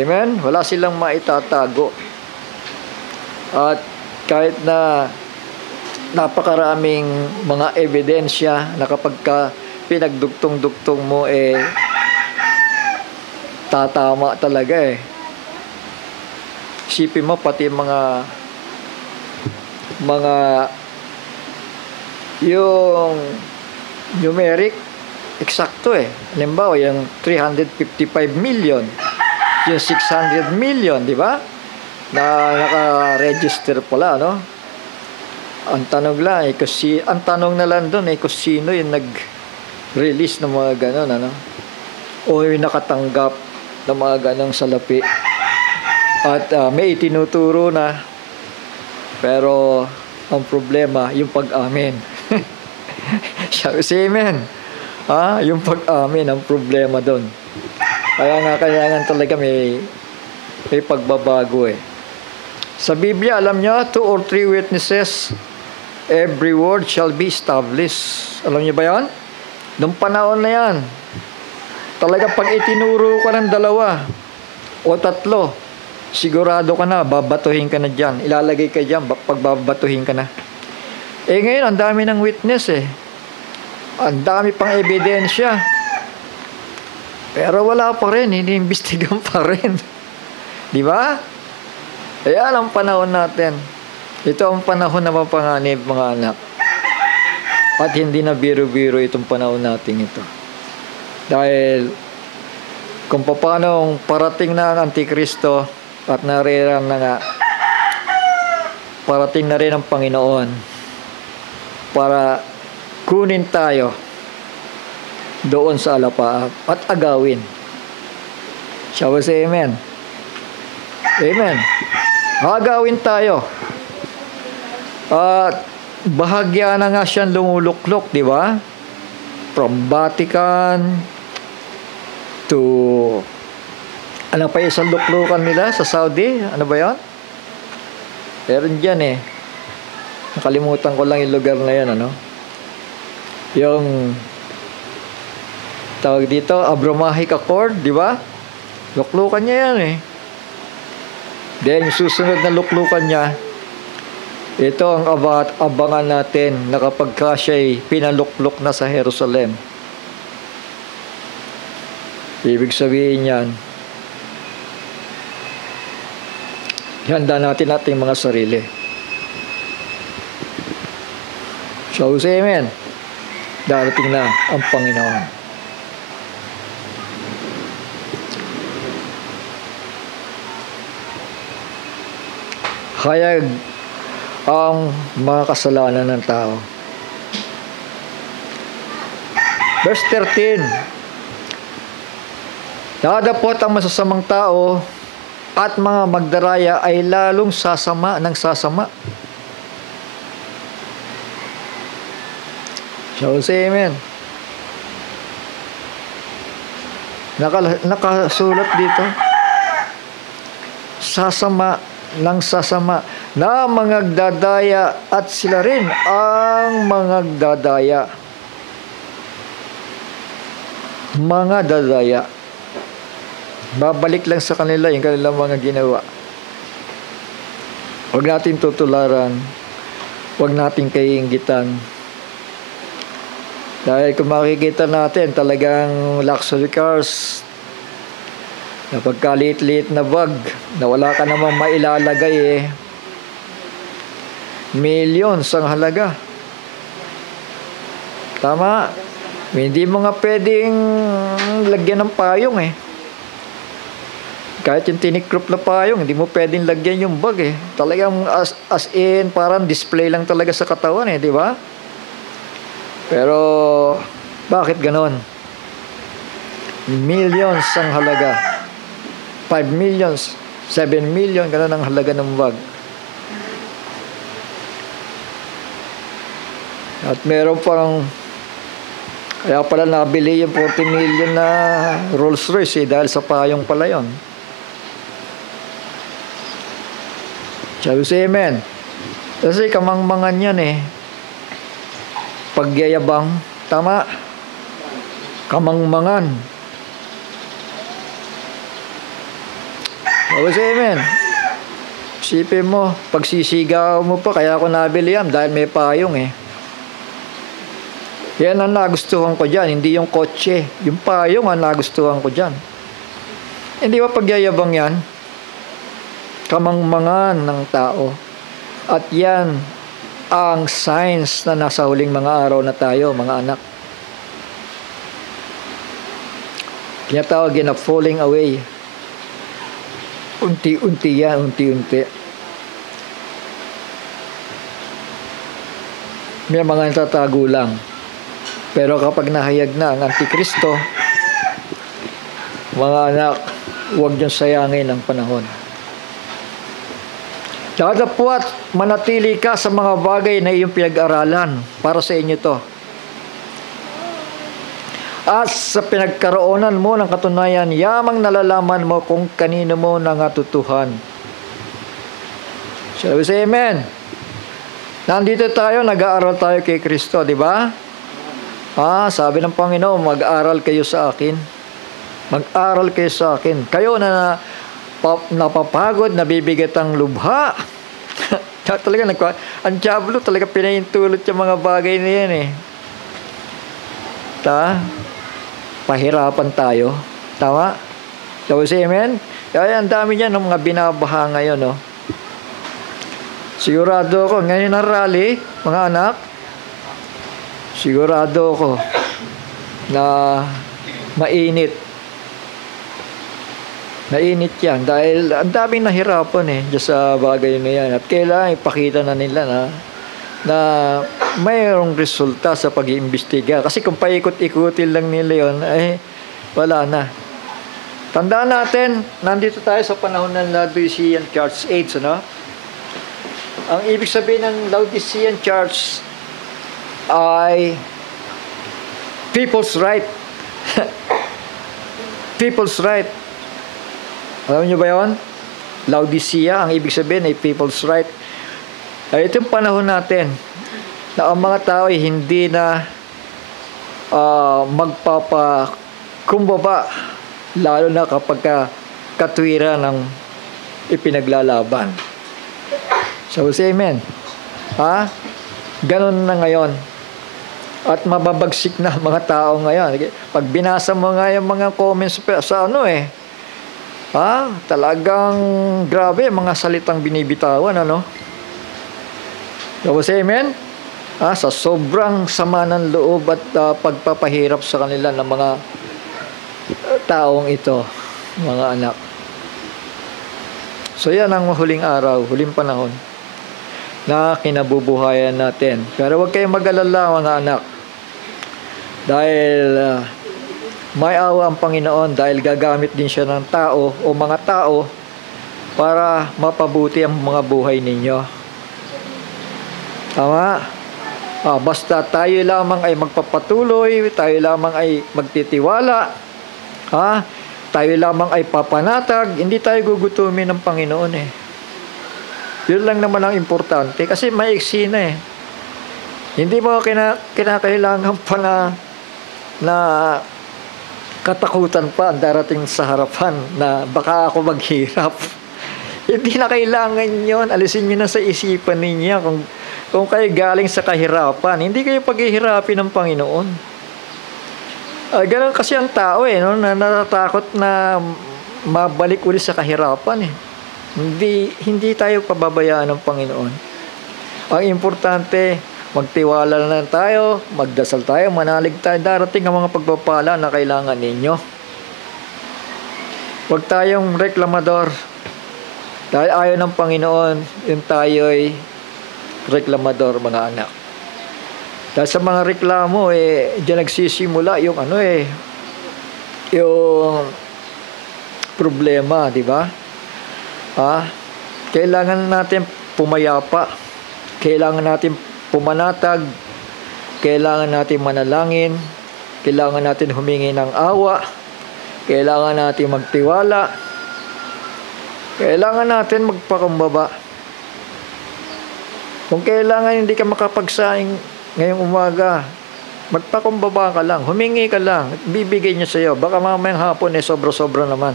Amen? Wala silang maitatago. At kahit na napakaraming mga ebidensya na kapag pinagdugtong-dugtong mo tatama talaga Isipin mo pati mga yung numeric eksakto halimbawa yung 355 million, yung 600 million, di ba? Na naka-register pala, no? Ang tanong lang ang tanong na lang doon kung sino yung nag-release ng mga ganon, o yung nakatanggap ng mga ganong salapi. At may itinuturo na, pero ang problema yung pag-amin. Sabi amen. Yung pag-amin ang problema doon. Kaya nga kailangan talaga may pagbabago Sa Biblia, alam nyo, 2 or 3 witnesses, every word shall be established. Alam niyo ba yan? Noong panahon na yan, talaga pag itinuro ka ng 2 o 3, sigurado ka na, babatuhin ka na dyan. Ilalagay ka dyan, pagbabatuhin ka na. Ngayon, ang dami ng witness Ang dami pang ebidensya. Pero wala pa rin, iniimbestigan pa rin. Di ba? Ayan ang panahon natin. Ito ang panahon na mapanganib, mga anak. At hindi na biro-biro itong panahon natin ito. Dahil kung paano parating na ang Antikristo at narirang na nga, parating na rin ang Panginoon para kunin tayo doon sa alapaap at agawin. Shall we say amen? Amen. Agawin tayo. At bahagya na nga siyang lumuluklok, di ba? From Vatican to ano pa isang luklukan nila sa Saudi? Ano ba yan? Meron dyan nakalimutan ko lang yung lugar na yan, yung tawag dito, Abrahamic Accord, di ba? Luklukan niya yan Then, yung susunod na luklukan niya, ito ang abangan natin na kapag siya'y pinaluklok na sa Jerusalem. Ibig sabihin yan, handa natin ating mga sarili. So, say amen. Darating na ang Panginoon. hayag ang mga kasalanan ng tao. Verse 13, dadapot ang masasamang tao at mga magdaraya ay lalong sasama ng sasama. So, say amen. Nakasulat dito, sasama ng sasama na mangagdadaya at sila rin ang mangagdadaya. Mga dadaya. Babalik lang sa kanila yung kanilang mga ginawa. Huwag natin tutularan. Huwag natin kaiinggitan. Dahil kung makikita natin talagang luxury cars na pagkaliit-liit na bag na wala ka namang mailalagay millions ang halaga. Tama? Hindi mo nga pwedeng lagyan ng payong Kahit yung tinikrop na payong, hindi mo pwedeng lagyan yung bag Talagang as in, parang display lang talaga sa katawan di ba? Pero, bakit ganon? Millions ang halaga. 5 millions, 7 million, ganon ang halaga ng bag. At meron parang, kaya pala nabili yung 40 million na Rolls Royce dahil sa payong pala yun. Sabi si amen. Kasi kamangmangan yan pagyayabang, tama? Kamangmangan. Sabi si amen. Isipin mo, pagsisigaw mo pa, kaya ako nabili yan dahil may payong Yan ang nagustuhan ko dyan, hindi yung kotse. Yung payong ang nagustuhan ko dyan. Hindi ba pagyayabang yan? Kamangmangan ng tao. At yan ang signs na nasa huling mga araw na tayo, mga anak. Tinatawag na falling away. Unti-unti yan, unti-unti. May mga natatago lang. Pero kapag nahayag na ang Antikristo, mga anak, huwag niyong sayangin ang panahon. Dadapwat, manatili ka sa mga bagay na iyong pinag-aralan. Para sa inyo to. At sa pinagkaroonan mo ng katunayan, yamang nalalaman mo kung kanino mo nangatutuhan. Shall we say amen? Nandito tayo, nag-aaral tayo kay Kristo, di ba? Sabi ng Panginoon, mag-aaral kayo sa akin. Mag-aral kayo sa akin. Kayo na napapagod, nabibigat ang lubha. Talaga, ang diablo talaga pinahintulot yung mga bagay na yan Pahirapan tayo. Tama? So, say amen? Kaya ang dami niyan ng mga binabaha ngayon, Sigurado ako, ngayon ang rally, mga anak, sigurado ako na mainit. Nainit yan dahil ang daming nahirapan dyan sa bagay na yan. At kailangan ipakita na nila na mayroong resulta sa pag-iimbestiga. Kasi kung paikot-ikutin lang nila yun, wala na. Tandaan natin, nandito tayo sa panahon ng Laodicean Church Age, Ang ibig sabihin ng Laodicean Church ay people's right. People's right. Alam niyo ba yun? Laodicea, ang ibig sabihin ay people's right. Ay itong panahon natin na ang mga tao ay hindi na magpapakumbaba, lalo na kapag katwiran ng ipinaglalaban. So, say amen. Ganon na ngayon. At mababagsik na mga tao ngayon. Pag binasa mo nga yung mga comments sa talagang grabe mga salitang binibitawan, So, say amen? Sa sobrang sama ng loob at pagpapahirap sa kanila ng mga taong ito, mga anak. So yan ang huling araw, huling panahon na kinabubuhayan natin. Pero huwag kayong mag-alala mga anak. Dahil may awa ang Panginoon, dahil gagamit din siya ng tao o mga tao para mapabuti ang mga buhay ninyo. Tama? Basta tayo lamang ay magpapatuloy, tayo lamang ay magtitiwala, tayo lamang ay papanatag, hindi tayo gugutumin ng Panginoon eh. Yun lang naman ang importante kasi maiksi na eh. Hindi mo kinakailangan pa na katakutan pa ang darating sa harapan na baka ako maghirap. Hindi na kailangan yun. Alisin nyo na sa isipan ninyo kung kayo galing sa kahirapan. Hindi kayo paghihirapin ng Panginoon. Ganun kasi ang tao eh, no? Na natatakot na mabalik ulit sa kahirapan eh. Hindi tayo pababayaan ng Panginoon. Ang importante, magtiwala na tayo, magdasal tayo, manalig tayo, darating ang mga pagpapala na kailangan ninyo. Huwag tayong reklamador. Dahil ayaw ng Panginoon, yung tayo'y reklamador, mga anak. Dahil sa mga reklamo, diyan nagsisimula yung yung problema, di ba? Kailangan natin pumayapa. Kailangan natin pumanatag. Kailangan natin manalangin. Kailangan natin humingi ng awa. Kailangan natin magtiwala. Kailangan natin magpakumbaba. Kung kailangan hindi ka makapagsaing ngayong umaga, magpakumbaba ka lang, humingi ka lang, bibigay niya sa iyo. Baka mamayang hapon sobra-sobra naman.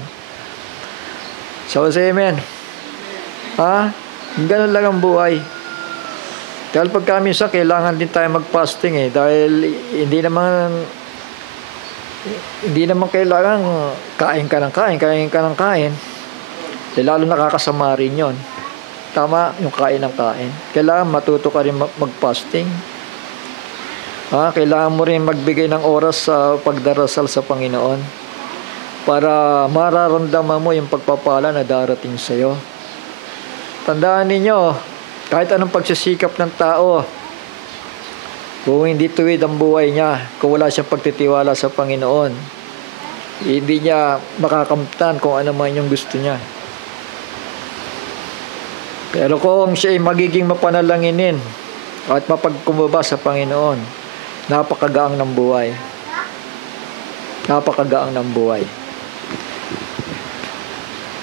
So, amen. Ganun lang ang buhay. Dahil pagka minsan kailangan din tayo mag-fasting dahil hindi naman kailangan kain ka ng kain. Lalo nakakasama rin yun. Tama, yung kain ng kain. Kailangan matuto ka rin mag-fasting. Kailangan mo rin magbigay ng oras sa pagdarasal sa Panginoon para mararamdaman mo yung pagpapala na darating sa iyo. Tandaan ninyo, kahit anong pagsisikap ng tao, kung hindi tuwid ang buhay niya, kung wala siyang pagtitiwala sa Panginoon, hindi niya makakamtan kung ano man yung gusto niya. Pero kung siya ay magiging mapanalanginin at mapagkumbaba sa Panginoon, napakagaang ng buhay. Napakagaang ng buhay.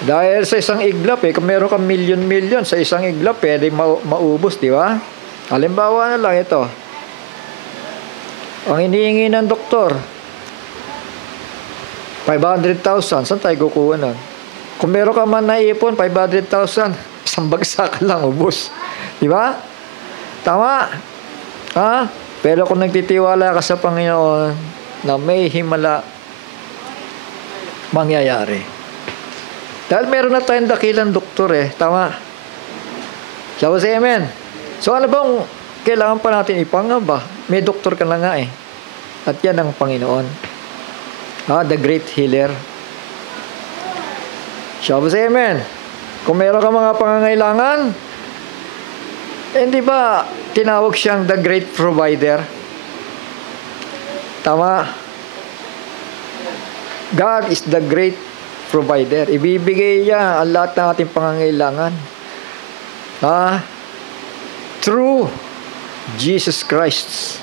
Dahil sa isang iglap, kung meron kang milyon-milyon, sa isang iglap, pwede maubos, di ba? Halimbawa na lang ito. Ang hinihingi ng doktor, 500,000. Saan tayo kukuha nun? Kung meron ka man naipon, 500,000, isang bagsak lang, ubos. Di ba? Tama? Pero kung nagtitiwala ka sa Panginoon na may himala mangyayari. Dahil meron na tayong dakilang doktor tama? Sabi sa amen. So ano bang kailangan pa natin ipangamba? May doktor ka na nga At yan ang Panginoon. The great healer. Sabi sa amen. Kung meron ka mga pangangailangan, hindi ba tinawag siyang the great provider? Tama? God is the great provider. Ibibigay niya ang lahat ng ating pangangailangan. Through Jesus Christ.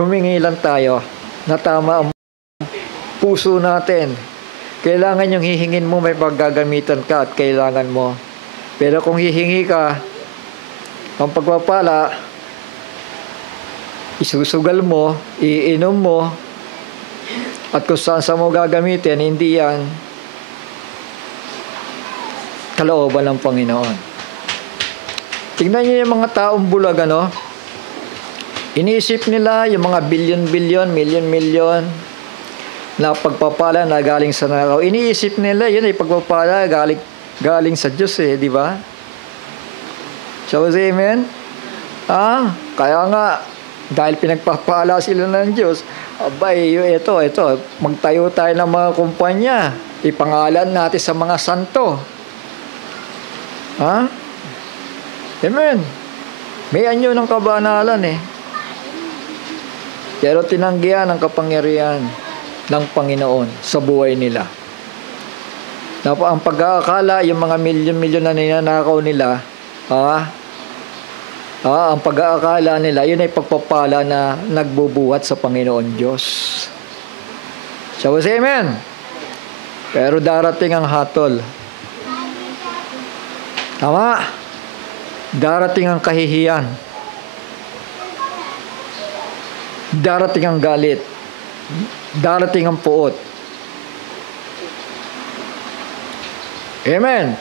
Humingi lang tayo na tama ang puso natin. Kailangan yung hihingin mo, may paggagamitan ka at kailangan mo. Pero kung hihingi ka, ang pagpapala, isusugal mo, iinom mo, at kung saan mo gagamitin, hindi yan kalooban ng Panginoon. Tingnan niyo yung mga taong bulag, iniisip nila yung mga bilyon-bilyon, milyon-milyon na pagpapala na galing sa nakaw. Iniisip nila yun ay pagpapala galing sa Diyos di ba? So, amen? Kaya nga, dahil pinagpapala sila ng Diyos, ito, magtayo tayo ng mga kumpanya. Ipangalan natin sa mga santo. Ha? Amen. May anyo ng kabanalan eh. Pero tinanggihan ang kapangyarihan ng Panginoon sa buhay nila. Ang pag-aakala, yung mga milyon-milyon na ninanakaw nila, ang pag-aakala nila, yun ay pagpapala na nagbubuhat sa Panginoon Diyos. So, amen. Pero darating ang hatol. Tama. Darating ang kahihiyan. Darating ang galit. Darating ang puot. Amen.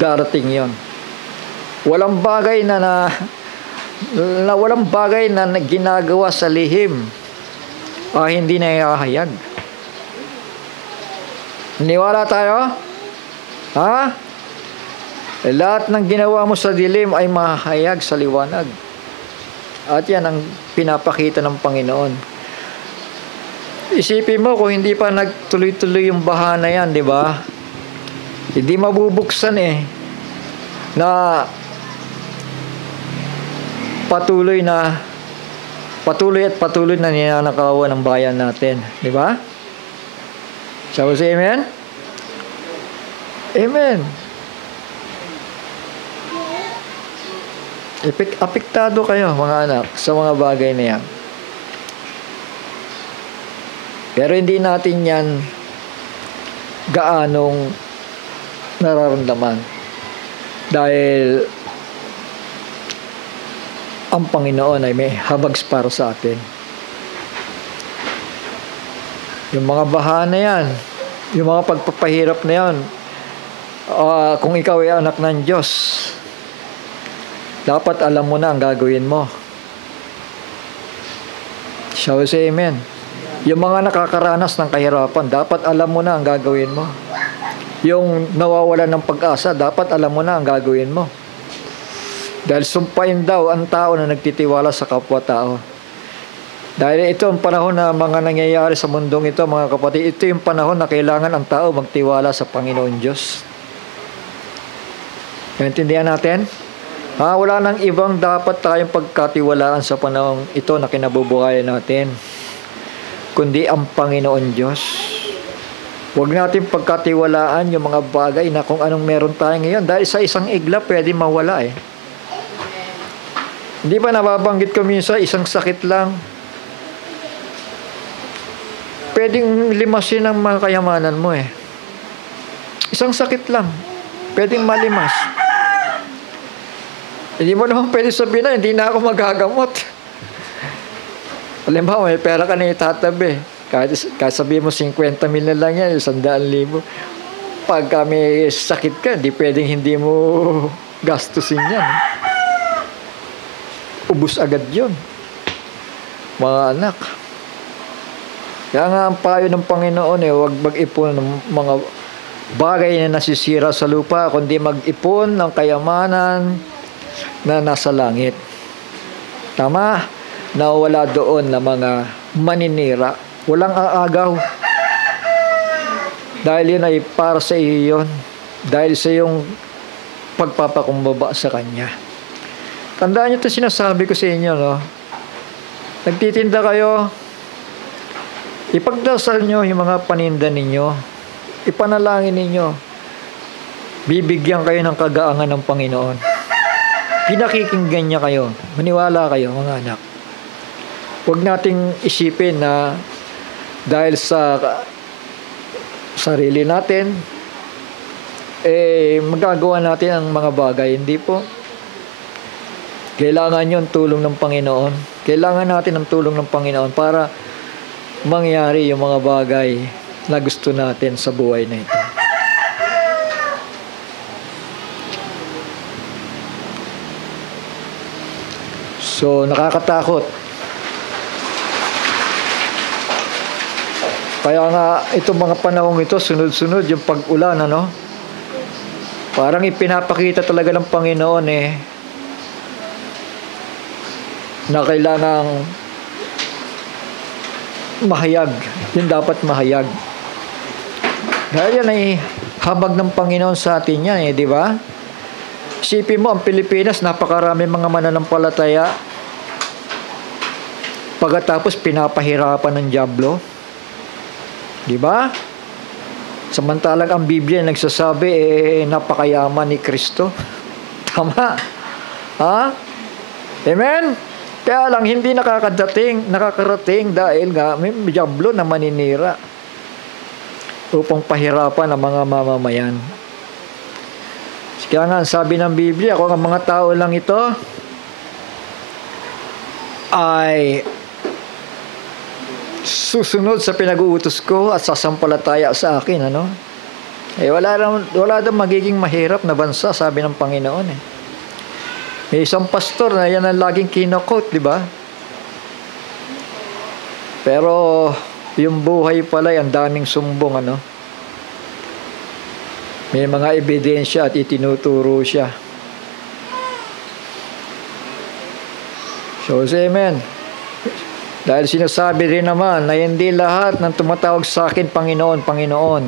Darating yon. Walang bagay na walang bagay na ginagawa sa lihim hindi na ihahayag. Niwala tayo? Ha? Lahat ng ginawa mo sa dilim ay mahayag sa liwanag. At yan ang pinapakita ng Panginoon. Isipin mo kung hindi pa nagtuloy-tuloy yung baha na yan, di ba? Hindi mabubuksan na patuloy na ninanakawan ng bayan natin. Di ba? So, say amen? Amen. Apektado kayo, mga anak, sa mga bagay na yan. Pero hindi natin yan gaanong nararamdaman. Dahil ang Panginoon ay may habags para sa atin. Yung mga baha na yan, yung mga pagpapahirap na yan, kung ikaw ay anak ng Diyos, dapat alam mo na ang gagawin mo. Shall we say amen? Yung mga nakakaranas ng kahirapan, dapat alam mo na ang gagawin mo. Yung nawawalan ng pag-asa, dapat alam mo na ang gagawin mo. Dahil sumpain daw ang tao na nagtitiwala sa kapwa-tao. Dahil ito ang panahon na mga nangyayari sa mundong ito, mga kapatid, ito yung panahon na kailangan ang tao magtiwala sa Panginoon Diyos. Naintindihan natin? Wala nang ibang dapat tayong pagkatiwalaan sa panahon ito na kinabubuhayan natin, kundi ang Panginoon Diyos. Huwag natin pagkatiwalaan yung mga bagay na kung anong meron tayo ngayon. Dahil sa isang iglap, pwede mawala Hindi ba nababanggit ko minsan, isang sakit lang, pwedeng limasin ang mga kayamanan mo Isang sakit lang, pwedeng malimas. Hindi mo naman pwede sabihin na, hindi na ako magagamot. Alam mo, may pera ka na itatabi. Kahit sabihin mo 50 mil na lang yan, 100,000. Pagka may sakit ka, pwedeng hindi mo gastusin yan. Ubus agad yun. Mga anak. Kaya nga ang payo ng Panginoon huwag mag-ipon ng mga bagay na nasisira sa lupa, kundi mag-ipon ng kayamanan na nasa langit. Tama? Na wala doon na mga maninira. Walang aagaw. Dahil yun ay para sa iyo yun. Dahil sa iyong pagpapakumbaba sa Kanya. Tandaan niyo ito sinasabi ko sa inyo, no? Nagtitinda kayo, ipagdasal nyo yung mga paninda ninyo. Ipanalangin ninyo. Bibigyan kayo ng kagaangan ng Panginoon. Pinakikinggan niya kayo. Maniwala kayo, mga anak. Huwag nating isipin na dahil sa sarili natin, magagawa natin ang mga bagay. Hindi po. Kailangan yun tulong ng Panginoon. Kailangan natin ang tulong ng Panginoon para mangyari yung mga bagay na gusto natin sa buhay na ito. So, nakakatakot. Kaya nga, itong mga panahong ito, sunod-sunod yung pag-ulan, Parang ipinapakita talaga ng Panginoon na kailangang mahayag. Yun dapat mahayag. Dahil yan ay habag ng Panginoon sa atin yan di ba? Isipin mo, ang Pilipinas, napakarami mga mananampalataya. Pagkatapos, pinapahirapan ng dyablo. Di ba? Samantalang ang Biblia nagsasabi, napakayaman ni Kristo. Tama? Ha? Amen? Kaya lang, hindi nakakarating dahil nga may dyablo na maninira upang pahirapan ang mga mamamayan. Kaya nga, sabi ng Biblia, kung ang mga tao lang ito ay susunod sa pinag-uutos ko at sasampalataya sa akin, wala daw magiging mahirap na bansa, sabi ng Panginoon. May isang pastor na yan ang laging kinokot, di ba? Pero yung buhay pala, ang daming sumbong, May mga ebidensya at itinuturo siya. So, amen. Dahil sinasabi rin naman na hindi lahat ng tumatawag sa akin, Panginoon, Panginoon,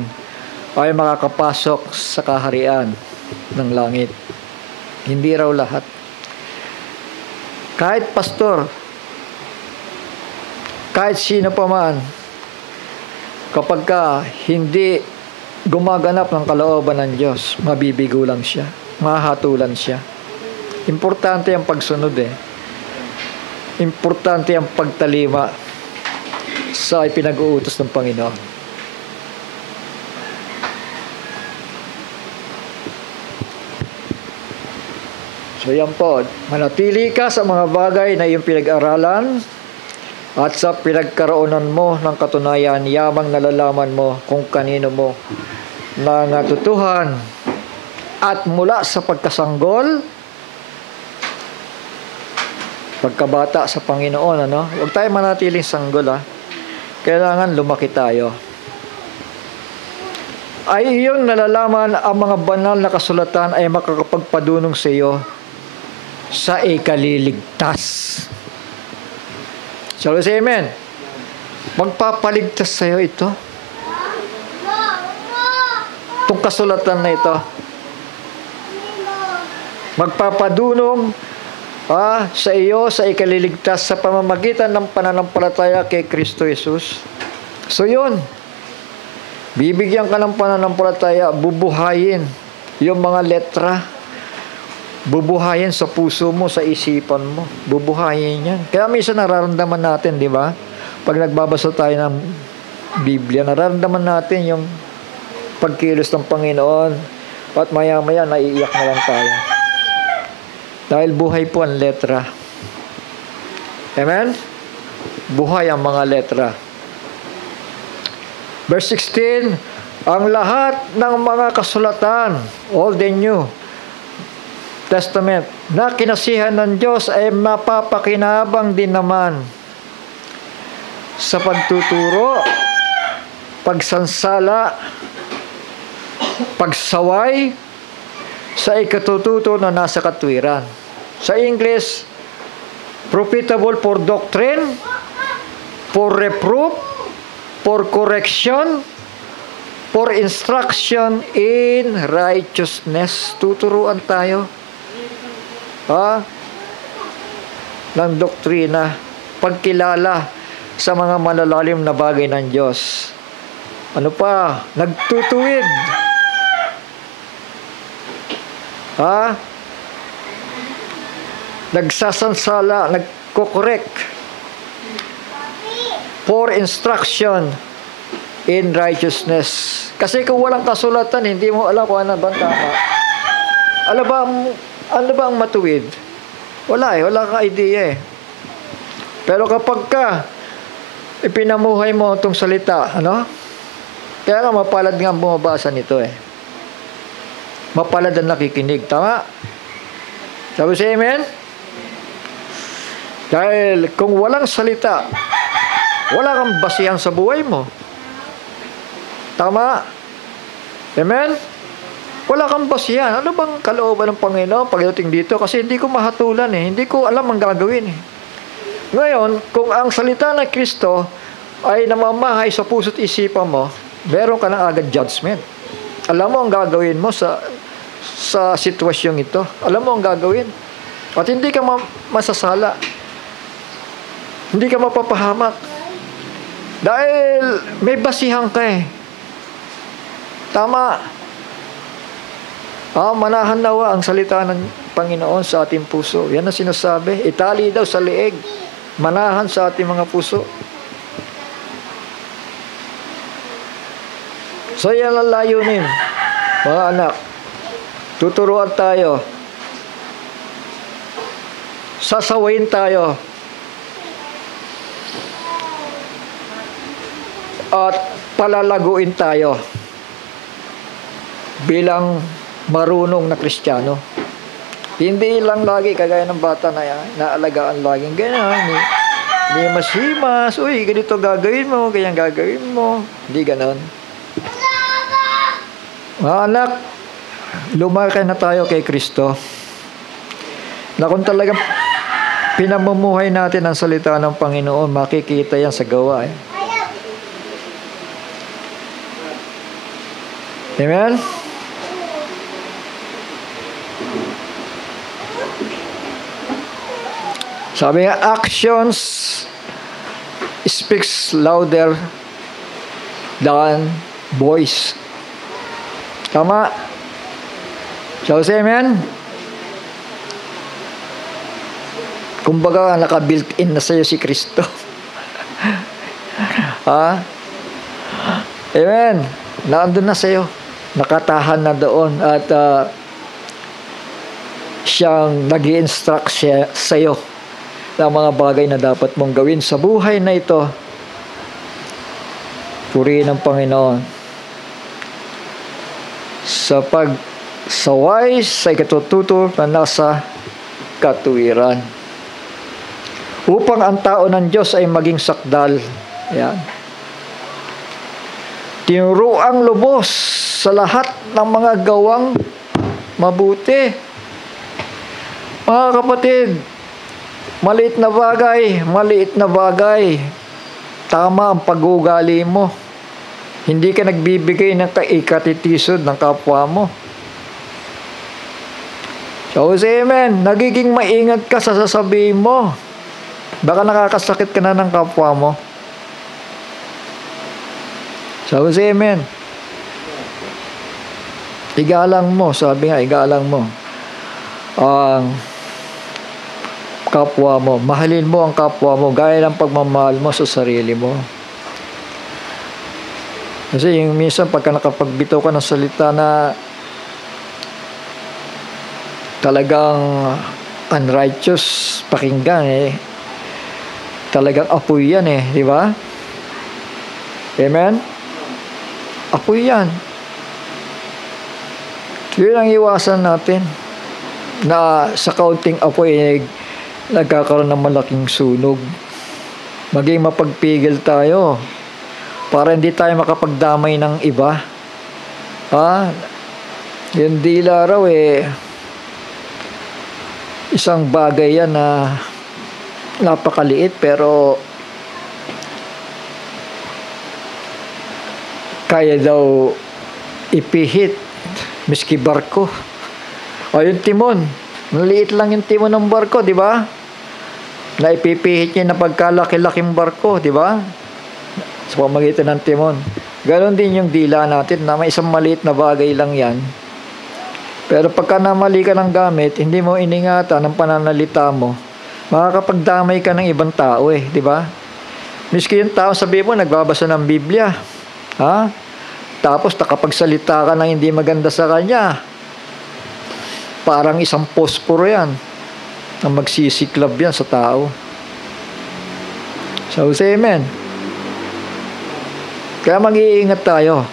ay makakapasok sa kaharian ng langit. Hindi raw lahat. Kahit pastor, kahit sino pa man, kapag hindi gumaganap ng kalooban ng Diyos, mabibigo lang siya, mahatulan siya. Importante ang pagsunod Importante ang pagtalima sa ipinag-uutos ng Panginoon. So yan po, manatili ka sa mga bagay na iyong pinag-aralan at sa pinagkaroonan mo ng katunayan, yamang nalalaman mo kung kanino mo nanatutuhan at mula sa pagkasanggol, pagkabata sa Panginoon, huwag tayo manatiling sanggol, Kailangan lumaki tayo. Ay iyong nalalaman ang mga banal na kasulatan ay makakapagpadunong sa iyo sa ikaliligtas. Shall we say amen? Magpapaligtas sa iyo ito. Itong kasulatan na ito. Magpapadunong sa iyo sa ikaliligtas sa pamamagitan ng pananampalataya kay Kristo Jesus. So yun, bibigyan ka ng pananampalataya, bubuhayin yung mga letra, bubuhayin sa puso mo, sa isipan mo, bubuhayin yan. Kaya minsan nararamdaman natin, di ba? Pag nagbabasa tayo ng Biblia, nararamdaman natin yung pagkilos ng Panginoon at maya-maya naiiyak na lang tayo. Dahil buhay po ang letra. Amen? Buhay ang mga letra. Verse 16, ang lahat ng mga kasulatan, Old and New Testament, na kinasihan ng Diyos ay mapapakinabang din naman sa pagtuturo, pagsansala, pagsaway, sa ikatututo na nasa katwiran. Sa English, profitable for doctrine, for reproof, for correction, for instruction in righteousness. Tuturuan tayo ng doktrina, pagkilala sa mga malalalim na bagay ng Diyos. Ano pa? Nagtutuwid. Nagsasansala, nagko-correct for instruction in righteousness. Kasi kung walang kasulatan, hindi mo alam kung ano bang tama. Ano ba ang matuwid? Wala kang idea Pero kapag ipinamuhay mo itong salita, kaya nga mapalad nga bumabasa nito Mapalad ang nakikinig. Tama? Sabi siya, amen? Dahil kung walang salita, wala kang basihan sa buhay mo. Tama? Amen? Wala kang basihan. Ano bang kalooban ng Panginoon pagdating dito? Kasi hindi ko mahatulan Hindi ko alam ang gagawin Ngayon, kung ang salita ng Kristo ay namamahay sa puso't isipan mo, meron ka na agad judgment. Alam mo ang gagawin mo sa sitwasyong ito. Alam mo ang gagawin. At hindi ka masasala. Hindi ka mapapahamak. Dahil may basihan ka eh. Tama. Manahan nawa ang salita ng Panginoon sa ating puso. Yan ang sinasabi. Itali daw sa leeg. Manahan sa ating mga puso. So yan ang layunin. Mga anak, tuturuan tayo. Sasawayin tayo. At palalaguin tayo bilang marunong na Kristiyano. Hindi lang lagi kagaya ng bata na naalagaan laging ganyan. Hindi mas-himas. Uy, ganito gagawin mo, ganyan gagawin mo. Hindi ganon. Mga anak, lumaki na tayo kay Kristo. Na kung talagang pinamumuhay natin ang salita ng Panginoon, makikita yan sa gawa. Amen? Sabi nga, actions speaks louder than voice. Tama? So, say amen? Kumbaga, naka-built-in na sa'yo si Kristo. Ha? Amen? Naandun na sa'yo. Nakatahan na doon. At siyang nag-i-instruct sa'yo ng mga bagay na dapat mong gawin sa buhay na ito. Purihin ang Panginoon. Sa pagsaway sa ikatututo na nasa katuwiran. Upang ang tao ng Diyos ay maging sakdal. Yan. Tinuruang lubos sa lahat ng mga gawang mabuti. Mga kapatid, maliit na bagay. Tama ang pag-uugali mo. Hindi ka nagbibigay ng ikatitisod ng kapwa mo. So, amen. Nagiging maingat ka sa sasabihin mo. Baka nakakasakit ka na ng kapwa mo. So, amen. Igalang mo. Sabi nga, igalang mo ang kapwa mo. Mahalin mo ang kapwa mo gaya ng pagmamahal mo sa sarili mo. Kasi yung minsan pagka nakapagbitaw ka ng salita na talagang unrighteous pakinggan talagang apoy yan di ba? Amen? Apoy yan. Yun ang iwasan natin na sa kaunting apoy nagkakaroon ng malaking sunog. Maging mapagpigil tayo para hindi tayo makapagdamay ng iba. Yung dila raw isang bagay yan na napakaliit pero kaya daw ipihit miski barko. Yung timon, maliit lang yung timon ng barko, di ba? Na ipipihit niya na pagkalaki-laking barko, di ba? Sa pamagitan ng timon. Ganon din yung dila natin na may isang maliit na bagay lang yan. Pero pagka namali ka ng gamit, hindi mo iningatan ang pananalita mo, makakapagdamay ka ng ibang tao di ba? Miski yung tao sabi mo, nagbabasa ng Biblia. Tapos nakapagsalita ka ng hindi maganda sa kanya. Parang isang posporo yan. Na magsisiklab yan sa tao. So, say amen. Kaya mag-iingat tayo.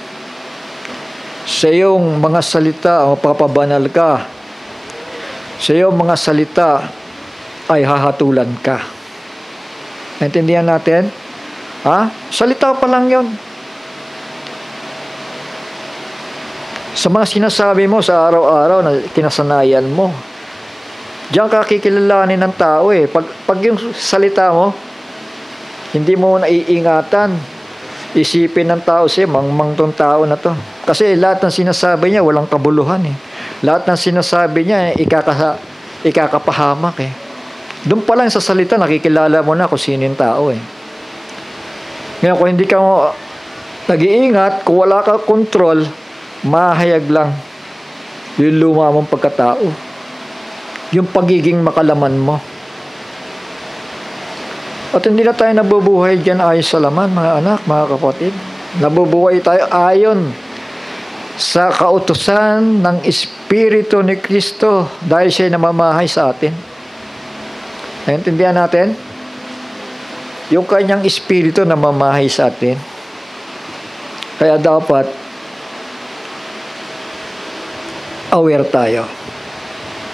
Sa iyong mga salita, mapapabanal ka. Sa iyong mga salita, ay hahatulan ka. Naintindihan natin? Salita pa lang yun. Sa mga sinasabi mo sa araw-araw na kinasanayan mo, diyan ka kikilalanin ng tao pag yung salita mo, hindi mo naiingatan, Isipin ng tao siya, mangmang tong tao na to. Kasi lahat ng sinasabi niya, walang kabuluhan eh. Lahat ng sinasabi niya, ikakapahamak eh. Doon pa lang sa salita, nakikilala mo na kung sino yung tao eh. Ngayon, kung hindi ka nag-iingat, kung wala ka kontrol, mahayag lang yung luma mong pagkatao. Yung pagiging makalaman mo. At hindi na tayo nabubuhay dyan ayon sa laman, mga anak, mga kapatid. Nabubuhay tayo ayon sa kautusan ng Espiritu ni Kristo dahil siya namamahay sa atin. Naintindihan natin? Yung kanyang Espiritu namamahay sa atin. Kaya dapat aware tayo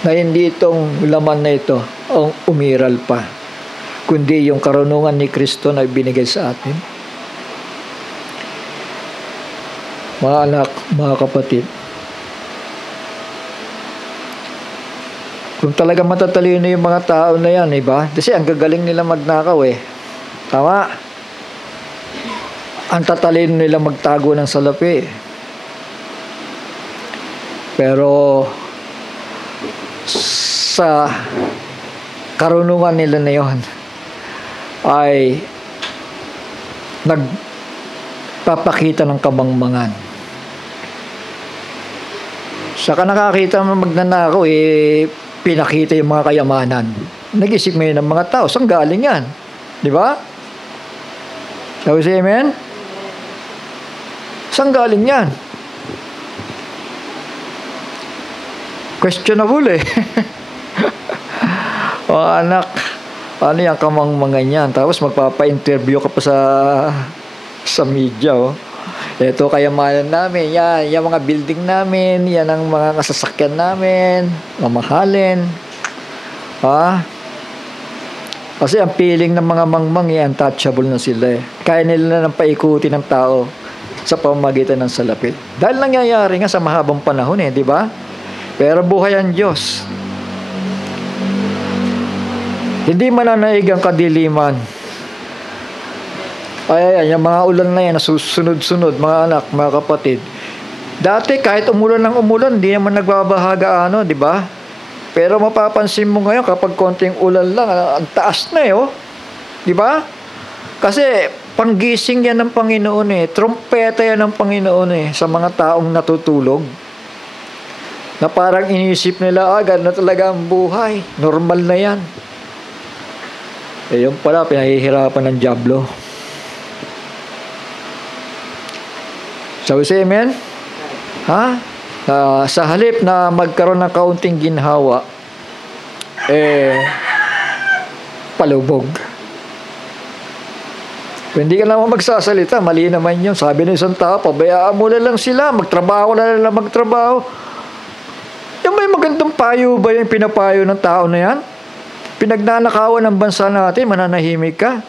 na hindi itong laman na ito ang umiral pa, kundi yung karunungan ni Kristo na ibinigay sa atin. Mga anak, mga kapatid, kung talaga matatalino yung mga tao na yan, iba? Kasi ang gagaling nila magnakaw eh. Tama? Ang tatalino nila magtago ng salapi. Pero sa karunungan nila na yon ay nagpapakita ng kabangmangan. Saka nakakita mo magnanakaw pinakita yung mga kayamanan. Nag-isip ngayon ng mga tao, saan galing yan? Di ba? Shall we say amen? Saan galing yan? Questionable eh. O anak, ano yung kamangmangan yan? Tapos magpapa-interview ka pa sa media, oh. Ito kayamanan namin, yan, yung mga building namin, yan ang mga kasasakyan namin, mamahalin. Ha? Kasi ang feeling ng mga mangmang, untouchable na sila eh. Kaya nila na paikuti ng tao sa pamamagitan ng salapi. Dahil nangyayari nga sa mahabang panahon eh, di ba? Pero buhay ang Diyos. Hindi mananaig ang kadiliman. Ay, yung mga ulan na yan, nasusunod-sunod, mga anak, mga kapatid. Dati, kahit umulan ng umulan, hindi naman nagbabahaga, di ba? Pero mapapansin mo ngayon, kapag konting ulan lang, ang taas na oh. Di ba? Kasi, panggising yan ng Panginoon eh. Trumpeta yan ng Panginoon eh, sa mga taong natutulog. Na parang inisip nila, agad na talaga ang buhay. Normal na yan. Eh, yung pala, pinahihirapan ng dyablo. Shall we say amen? Ha? Sa halip na magkaroon ng kaunting ginhawa, palubog. Kung hindi ka naman magsasalita, mali naman yun. Sabi ng isang tao, pabayaan mo na lang sila, magtrabaho na lang magtrabaho. Yung may magandang payo ba yung pinapayo ng tao na yan? Pinagnanakawan ng bansa natin, mananahimik ka.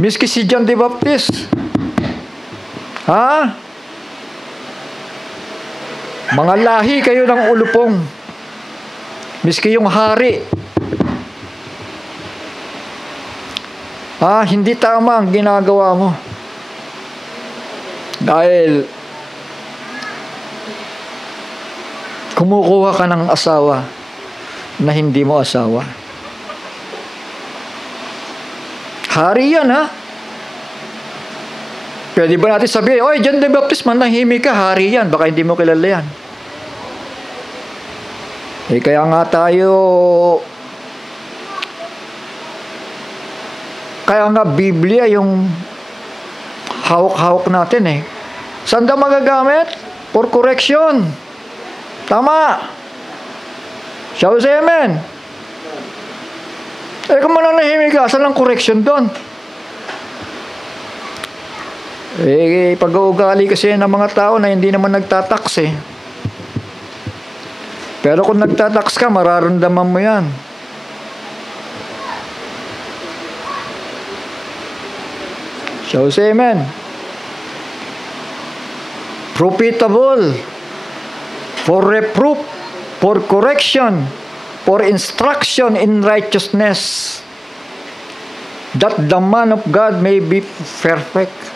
Miski si John the Baptist. Ha? Mga lahi kayo ng ulupong. Miski yung hari. Hindi tama ang ginagawa mo. Dahil kumukuha ka ng asawa na hindi mo asawa. Hari yan, ha? Pwede ba natin sabihin, oy, John the Baptist, manahimik ka, hari yan. Baka hindi mo kilala yan. Kaya nga tayo, kaya nga Biblia yung hawak-hawak natin eh. Saan daw magagamit? For correction. Tama. Shall we say amen? Kung mananahimik ka, saan ang correction doon? Pag-uugali kasi ng mga tao na hindi naman nagtataks eh. Pero kung nagtataks ka, mararamdaman mo yan. Shall we say amen? Profitable for reproof, for correction, for instruction in righteousness, that the man of God may be perfect,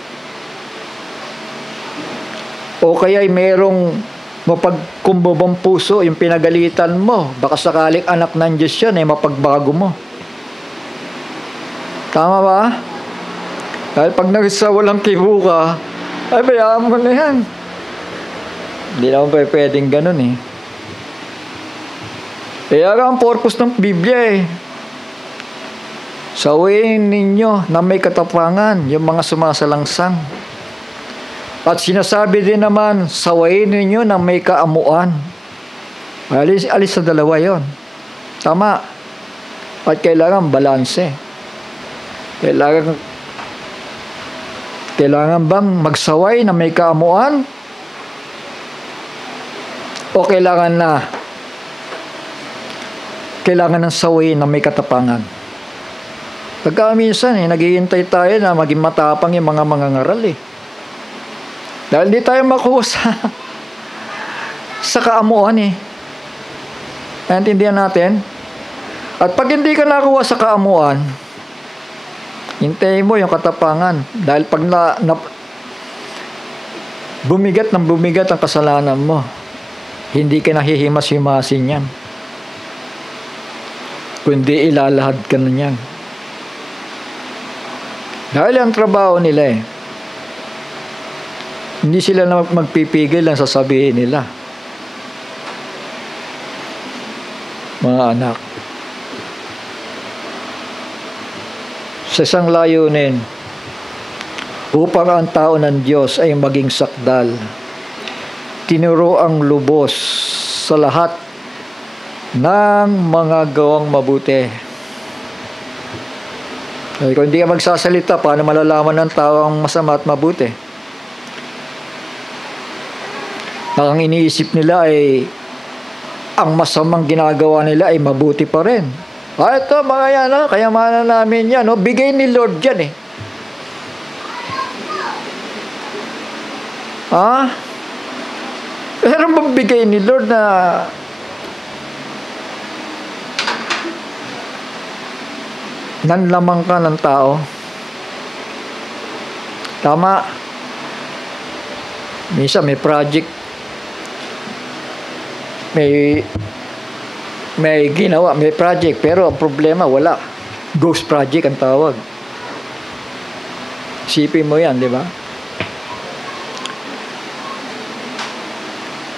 O kaya ay merong mapagkumbabang puso, yung pinagalitan mo. Baka sakaling anak ng Diyos yan, ay mapagbago mo. Tama ba? Dahil pag nagsawalang kibo ka, ay bayaan mo na yan. Hindi naman pwedeng ganun eh. Kaya ang purpose ng Biblia eh. Sawayin ninyo na may katapangan yung mga sumasalangsang. At sinasabi din naman, sawayin ninyo na may kaamuan. Alis sa dalawa yon. Tama. At kailangan balanse. Kailangan bang magsaway na may kaamuan? O kailangan ng sawayin na may katapangan? Pagka minsan naghihintay tayo na maging matapang yung mga mangangaral eh. Dahil hindi tayo makuha sa kaamuan eh. Naintindihan natin? At pag hindi ka nakuha sa kaamuan, hintayin mo yung katapangan. Dahil pag bumigat ang kasalanan mo, hindi ka nahihimas-himasin yan. Kundi ilalahad ka na yan. Dahil ang trabaho nila eh. Hindi sila na magpipigil lang sasabihin nila. Mga anak. Sa isang layunin, upang ang tao ng Diyos ay maging sakdal, tinuro ang lubos sa lahat ng mga gawang mabuti. Kung hindi ka magsasalita, paano malalaman ng tao ang masama at mabuti? Ang iniisip nila ay ang masamang ginagawa nila ay mabuti pa rin. Ito mga yan, kayamanan namin yan. Bigay ni Lord yan eh. Pero magbigay ni Lord na nanlamang ka ng tao? Tama. Minsan may project, may ginawa, may project, pero ang problema wala. Ghost project ang tawag. Sipin mo yan, di ba?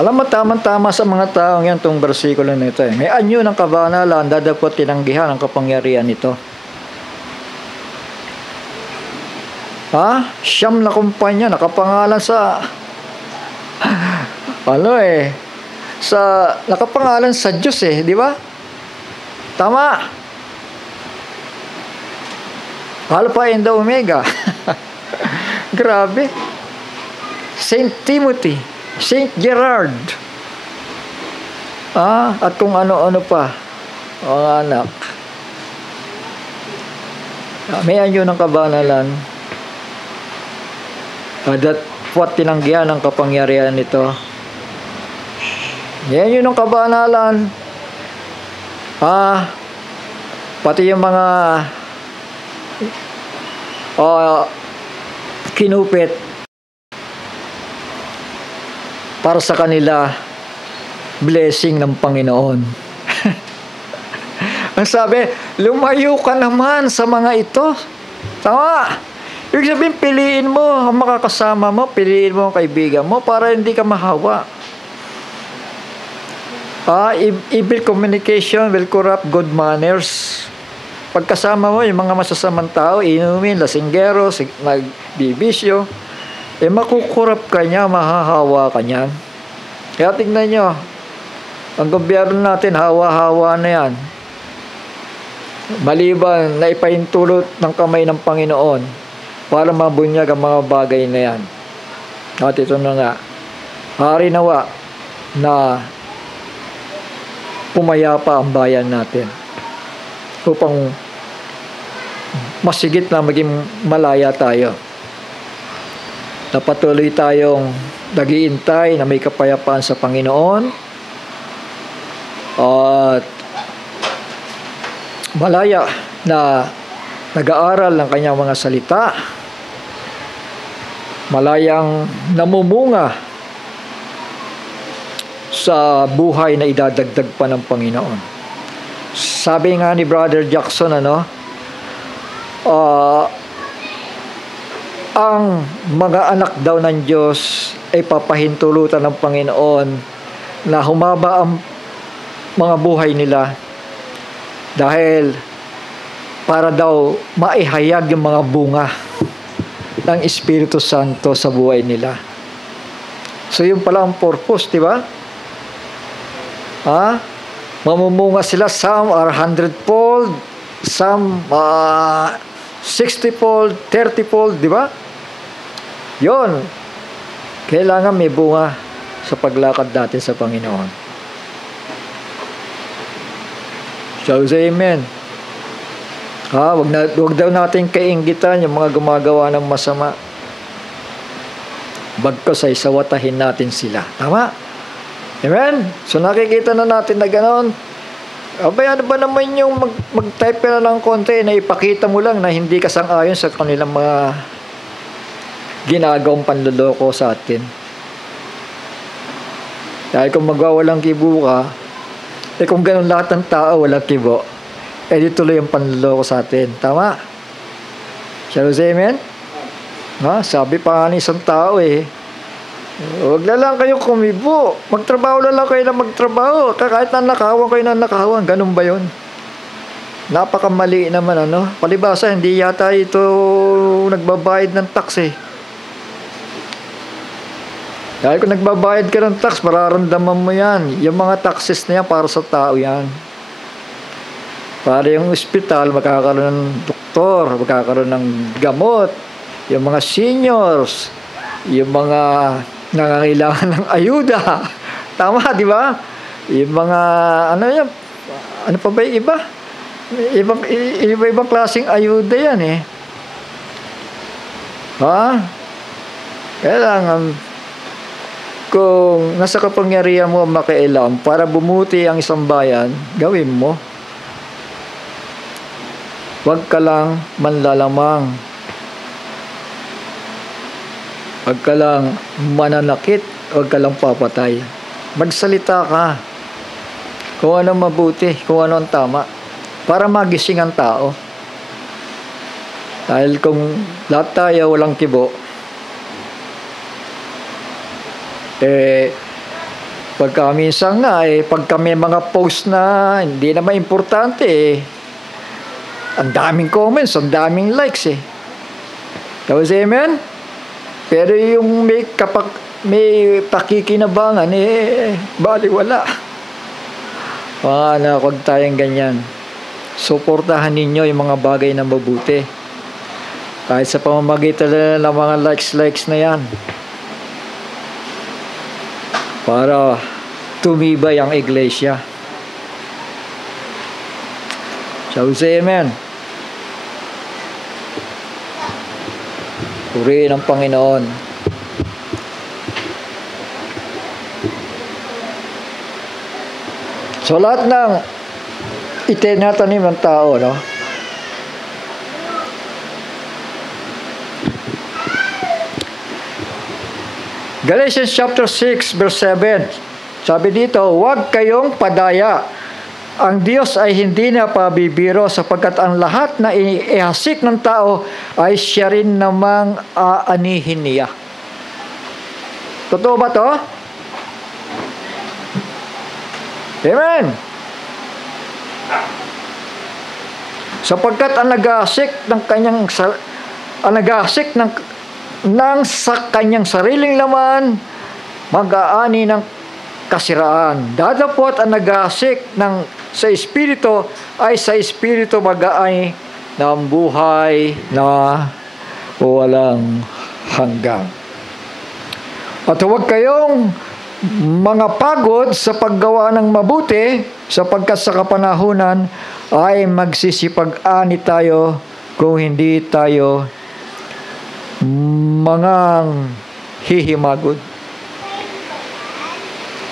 Alam mo, tamang-tama sa mga taong yan itong versikulo nito eh. May anyo ng kabanalan, dadapot tinanggihan ang kapangyarihan nito. Siyam na kumpanya, nakapangalan sa nakapangalan sa Diyos eh, di ba? Tama. Alpha and Omega. Grabe. Saint Timothy, Saint Gerard. At kung ano-ano pa. Mga anak. May anyo ng kabanalan. Datpot tinanggihan ang kapangyarihan nito. Yan yun ang kabanalan. Pati yung mga kinupit para sa kanila blessing ng Panginoon. Ang sabi, lumayo ka naman sa mga ito. Tama. Ibig sabihin, piliin mo ang makakasama mo, piliin mo ang kaibigan mo para hindi ka mahawa. Evil communication will corrupt good manners. Pagkasama mo yung mga masasamang tao, inumin, lasinggero, nagbibisyo, makukurap ka niya, mahahawa ka niyan. Kaya tingnan nyo, ang gobyerno natin, hawa-hawa na yan. Maliban na ipaintulot ng kamay ng Panginoon para mabunyag ang mga bagay na yan. At ito na nga, hari nawa na pumayapa ang bayan natin upang masigit na maging malaya tayo. Napatuloy tayong nag-iintay na may kapayapaan sa Panginoon at malaya na nag-aaral ng kanyang mga salita, malayang namumunga sa buhay na idadagdag pa ng Panginoon. Sabi nga ni Brother Jackson, ang mga anak daw ng Diyos ay papahintulutan ng Panginoon na humaba ang mga buhay nila dahil para daw maihayag yung mga bunga ng Espiritu Santo sa buhay nila. So yun pala ang purpose, di ba? Mamumunga sila, some are 100-fold, some 60-fold, 30-fold, di ba? Yun. Kailangan may bunga sa paglakad natin sa Panginoon. Shall we say amen? Wag daw natin kainggitan yung mga gumagawa ng masama. Bagkus ay sawatahin natin sila. Tama? Amen? So nakikita na natin na gano'n. Abay, ano ba naman yung mag-type ka na ng konti na ipakita mo lang na hindi ka sang-ayon sa kanilang mga ginagawang panloloko sa atin. Dahil kung magwawalang kibo ka, kung gano'n lahat ng tao walang kibo, di tuloy yung panloloko sa atin. Tama? Shall we say amen? Sabi pa nga ng isang tao huwag na lang kayo kumibo. Magtrabaho na lang kayo na magtrabaho. Kahit na nakawan kayo na nakawan. Ganun ba yun? Napakamali naman, Palibasa, hindi yata ito nagbabayad ng tax Dahil kung nagbabayad ka ng tax, mararamdaman mo yan. Yung mga taxes na yan, para sa tao yan. Para yung ospital, magkakaroon ng doktor, magkakaroon ng gamot. Yung mga seniors, yung mga nangangailangan ng ayuda. Tama, di ba? Yung mga, ano pa ba yung iba? Iba-ibang klaseng ayuda yan Kailangan, kung nasa kapangyarihan mo makialam para bumuti ang isang bayan, gawin mo. Huwag ka lang manlalamang. Huwag ka lang mananakit, huwag ka lang papatay. Magsalita ka. Kung ano mabuti, kung ano ang tama. Para magising ang tao. Dahil kung lahat tayo walang kibo, pagka minsan nga, pagka may mga post na hindi naman importante, ang daming comments, ang daming likes Tapos amen? Pero yung may pakikinabangan, baliwala. Mga anak, huwag tayong ganyan. Suportahan ninyo yung mga bagay na mabuti. Kahit sa pamamagitan ng mga likes na yan. Para tumibay ang iglesia. Shall we say amen? Purihin ang Panginoon. So lahat ng itinatanim ng tao, Galatians chapter 6 verse 7. Sabi dito, huwag kayong padaya. Ang Diyos ay hindi na pabibiro sapagkat ang lahat na ihasik ng tao ay siya rin namang aanihin niya. Totoo ba to? Amen. Sapagkat ang nag-ahasik ng kanyang sa kanyang sariling laman, mag-aani ng kasiraan. Datapot ang nag-ahasik sa Espiritu ay sa Espiritu mag-aani ng buhay na walang hanggan. At huwag kayong mga pagod sa paggawa ng mabuti, sapagkat sa kapanahunan ay magsisipag-ani tayo kung hindi tayo mga hihimagod.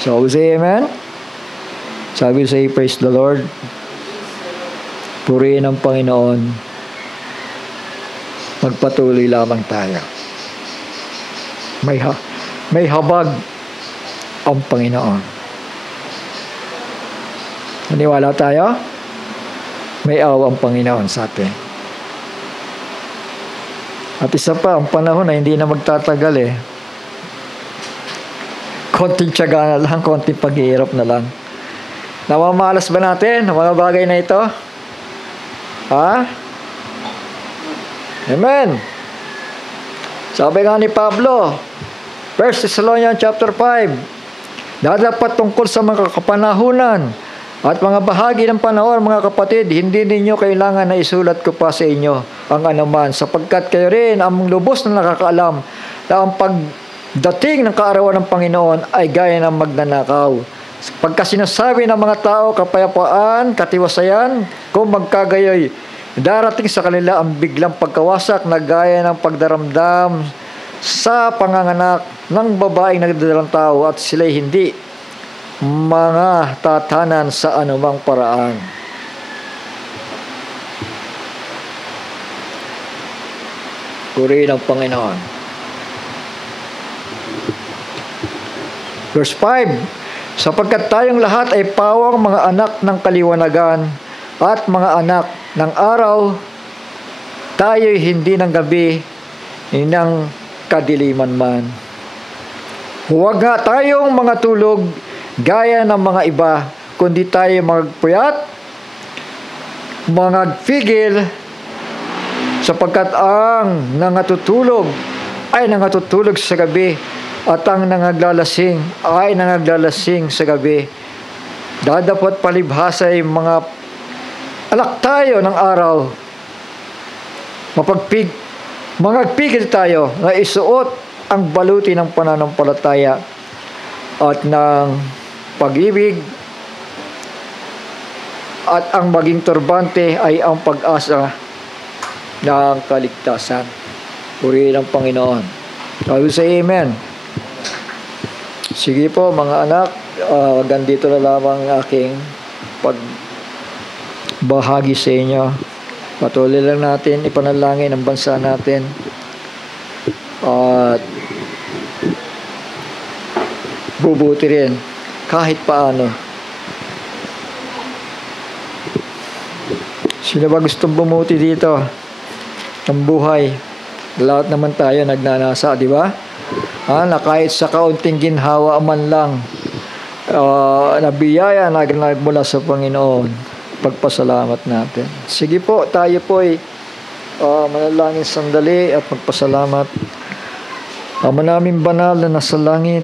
So we say amen. Sabi say praise the Lord. Purihin ang Panginoon. Magpatuloy lamang tayo. May habag ang Panginoon. Maniwala tayo? May awa ang Panginoon sa atin. At isa pa, ang panahon na hindi na magtatagal eh. Konting tiyaga na lang, konting paghihirap na lang. Namamalas ba natin ang mga bagay na ito? Ha? Amen. Sabi nga ni Pablo, 1 Thessalonians chapter 5, dadapat tungkol sa mga kapanahunan at mga bahagi ng panahon, mga kapatid, hindi ninyo kailangan na isulat ko pa sa inyo ang anuman, sapagkat kayo rin ang lubos na nakakaalam na ang pagdating ng kaarawan ng Panginoon ay gaya ng magnanakaw. Pagka sinasabi ng mga tao kapayapaan, katiwasayan, kung magkagayoy, darating sa kanila ang biglang pagkawasak na gaya ng pagdaramdam sa panganganak ng babaeng nagdadalang tao at sila'y hindi mga tatanan sa anumang paraan. Purihin ang Panginoon. Verse 5, sapagkat tayong lahat ay pawang mga anak ng kaliwanagan at mga anak ng araw, tayo'y hindi ng gabi, ng kadiliman man. Huwag nga tayong mga tulog gaya ng mga iba, kundi tayo magpuyat, magpigil, sapagkat ang nangatutulog ay nangatutulog sa gabi, at ang nangaglalasing ay nangaglalasing sa gabi. Dadapat palibhasay mga anak tayo ng araw. Magpigil tayo na isuot ang baluti ng pananampalataya at ng pag-ibig, at ang maging turbante ay ang pag-asa ng kaligtasan. Purihin ang Panginoon. Sabi sa Amen. Sige po mga anak, ganito na lamang aking pagbahagi sa inyo. Patuloy lang natin ipanalangin ang bansa natin at bubuti rin kahit paano. Sino ba gustong bumuti dito ng buhay? Lahat naman tayo nagnanasa, di ba? Na kahit sa kaunting ginhawa man lang na biyaya na mula sa Panginoon, pagpasalamat natin. Sige po, tayo po ay manalangin sandali at magpasalamat. Ama naming banal na nasa langit,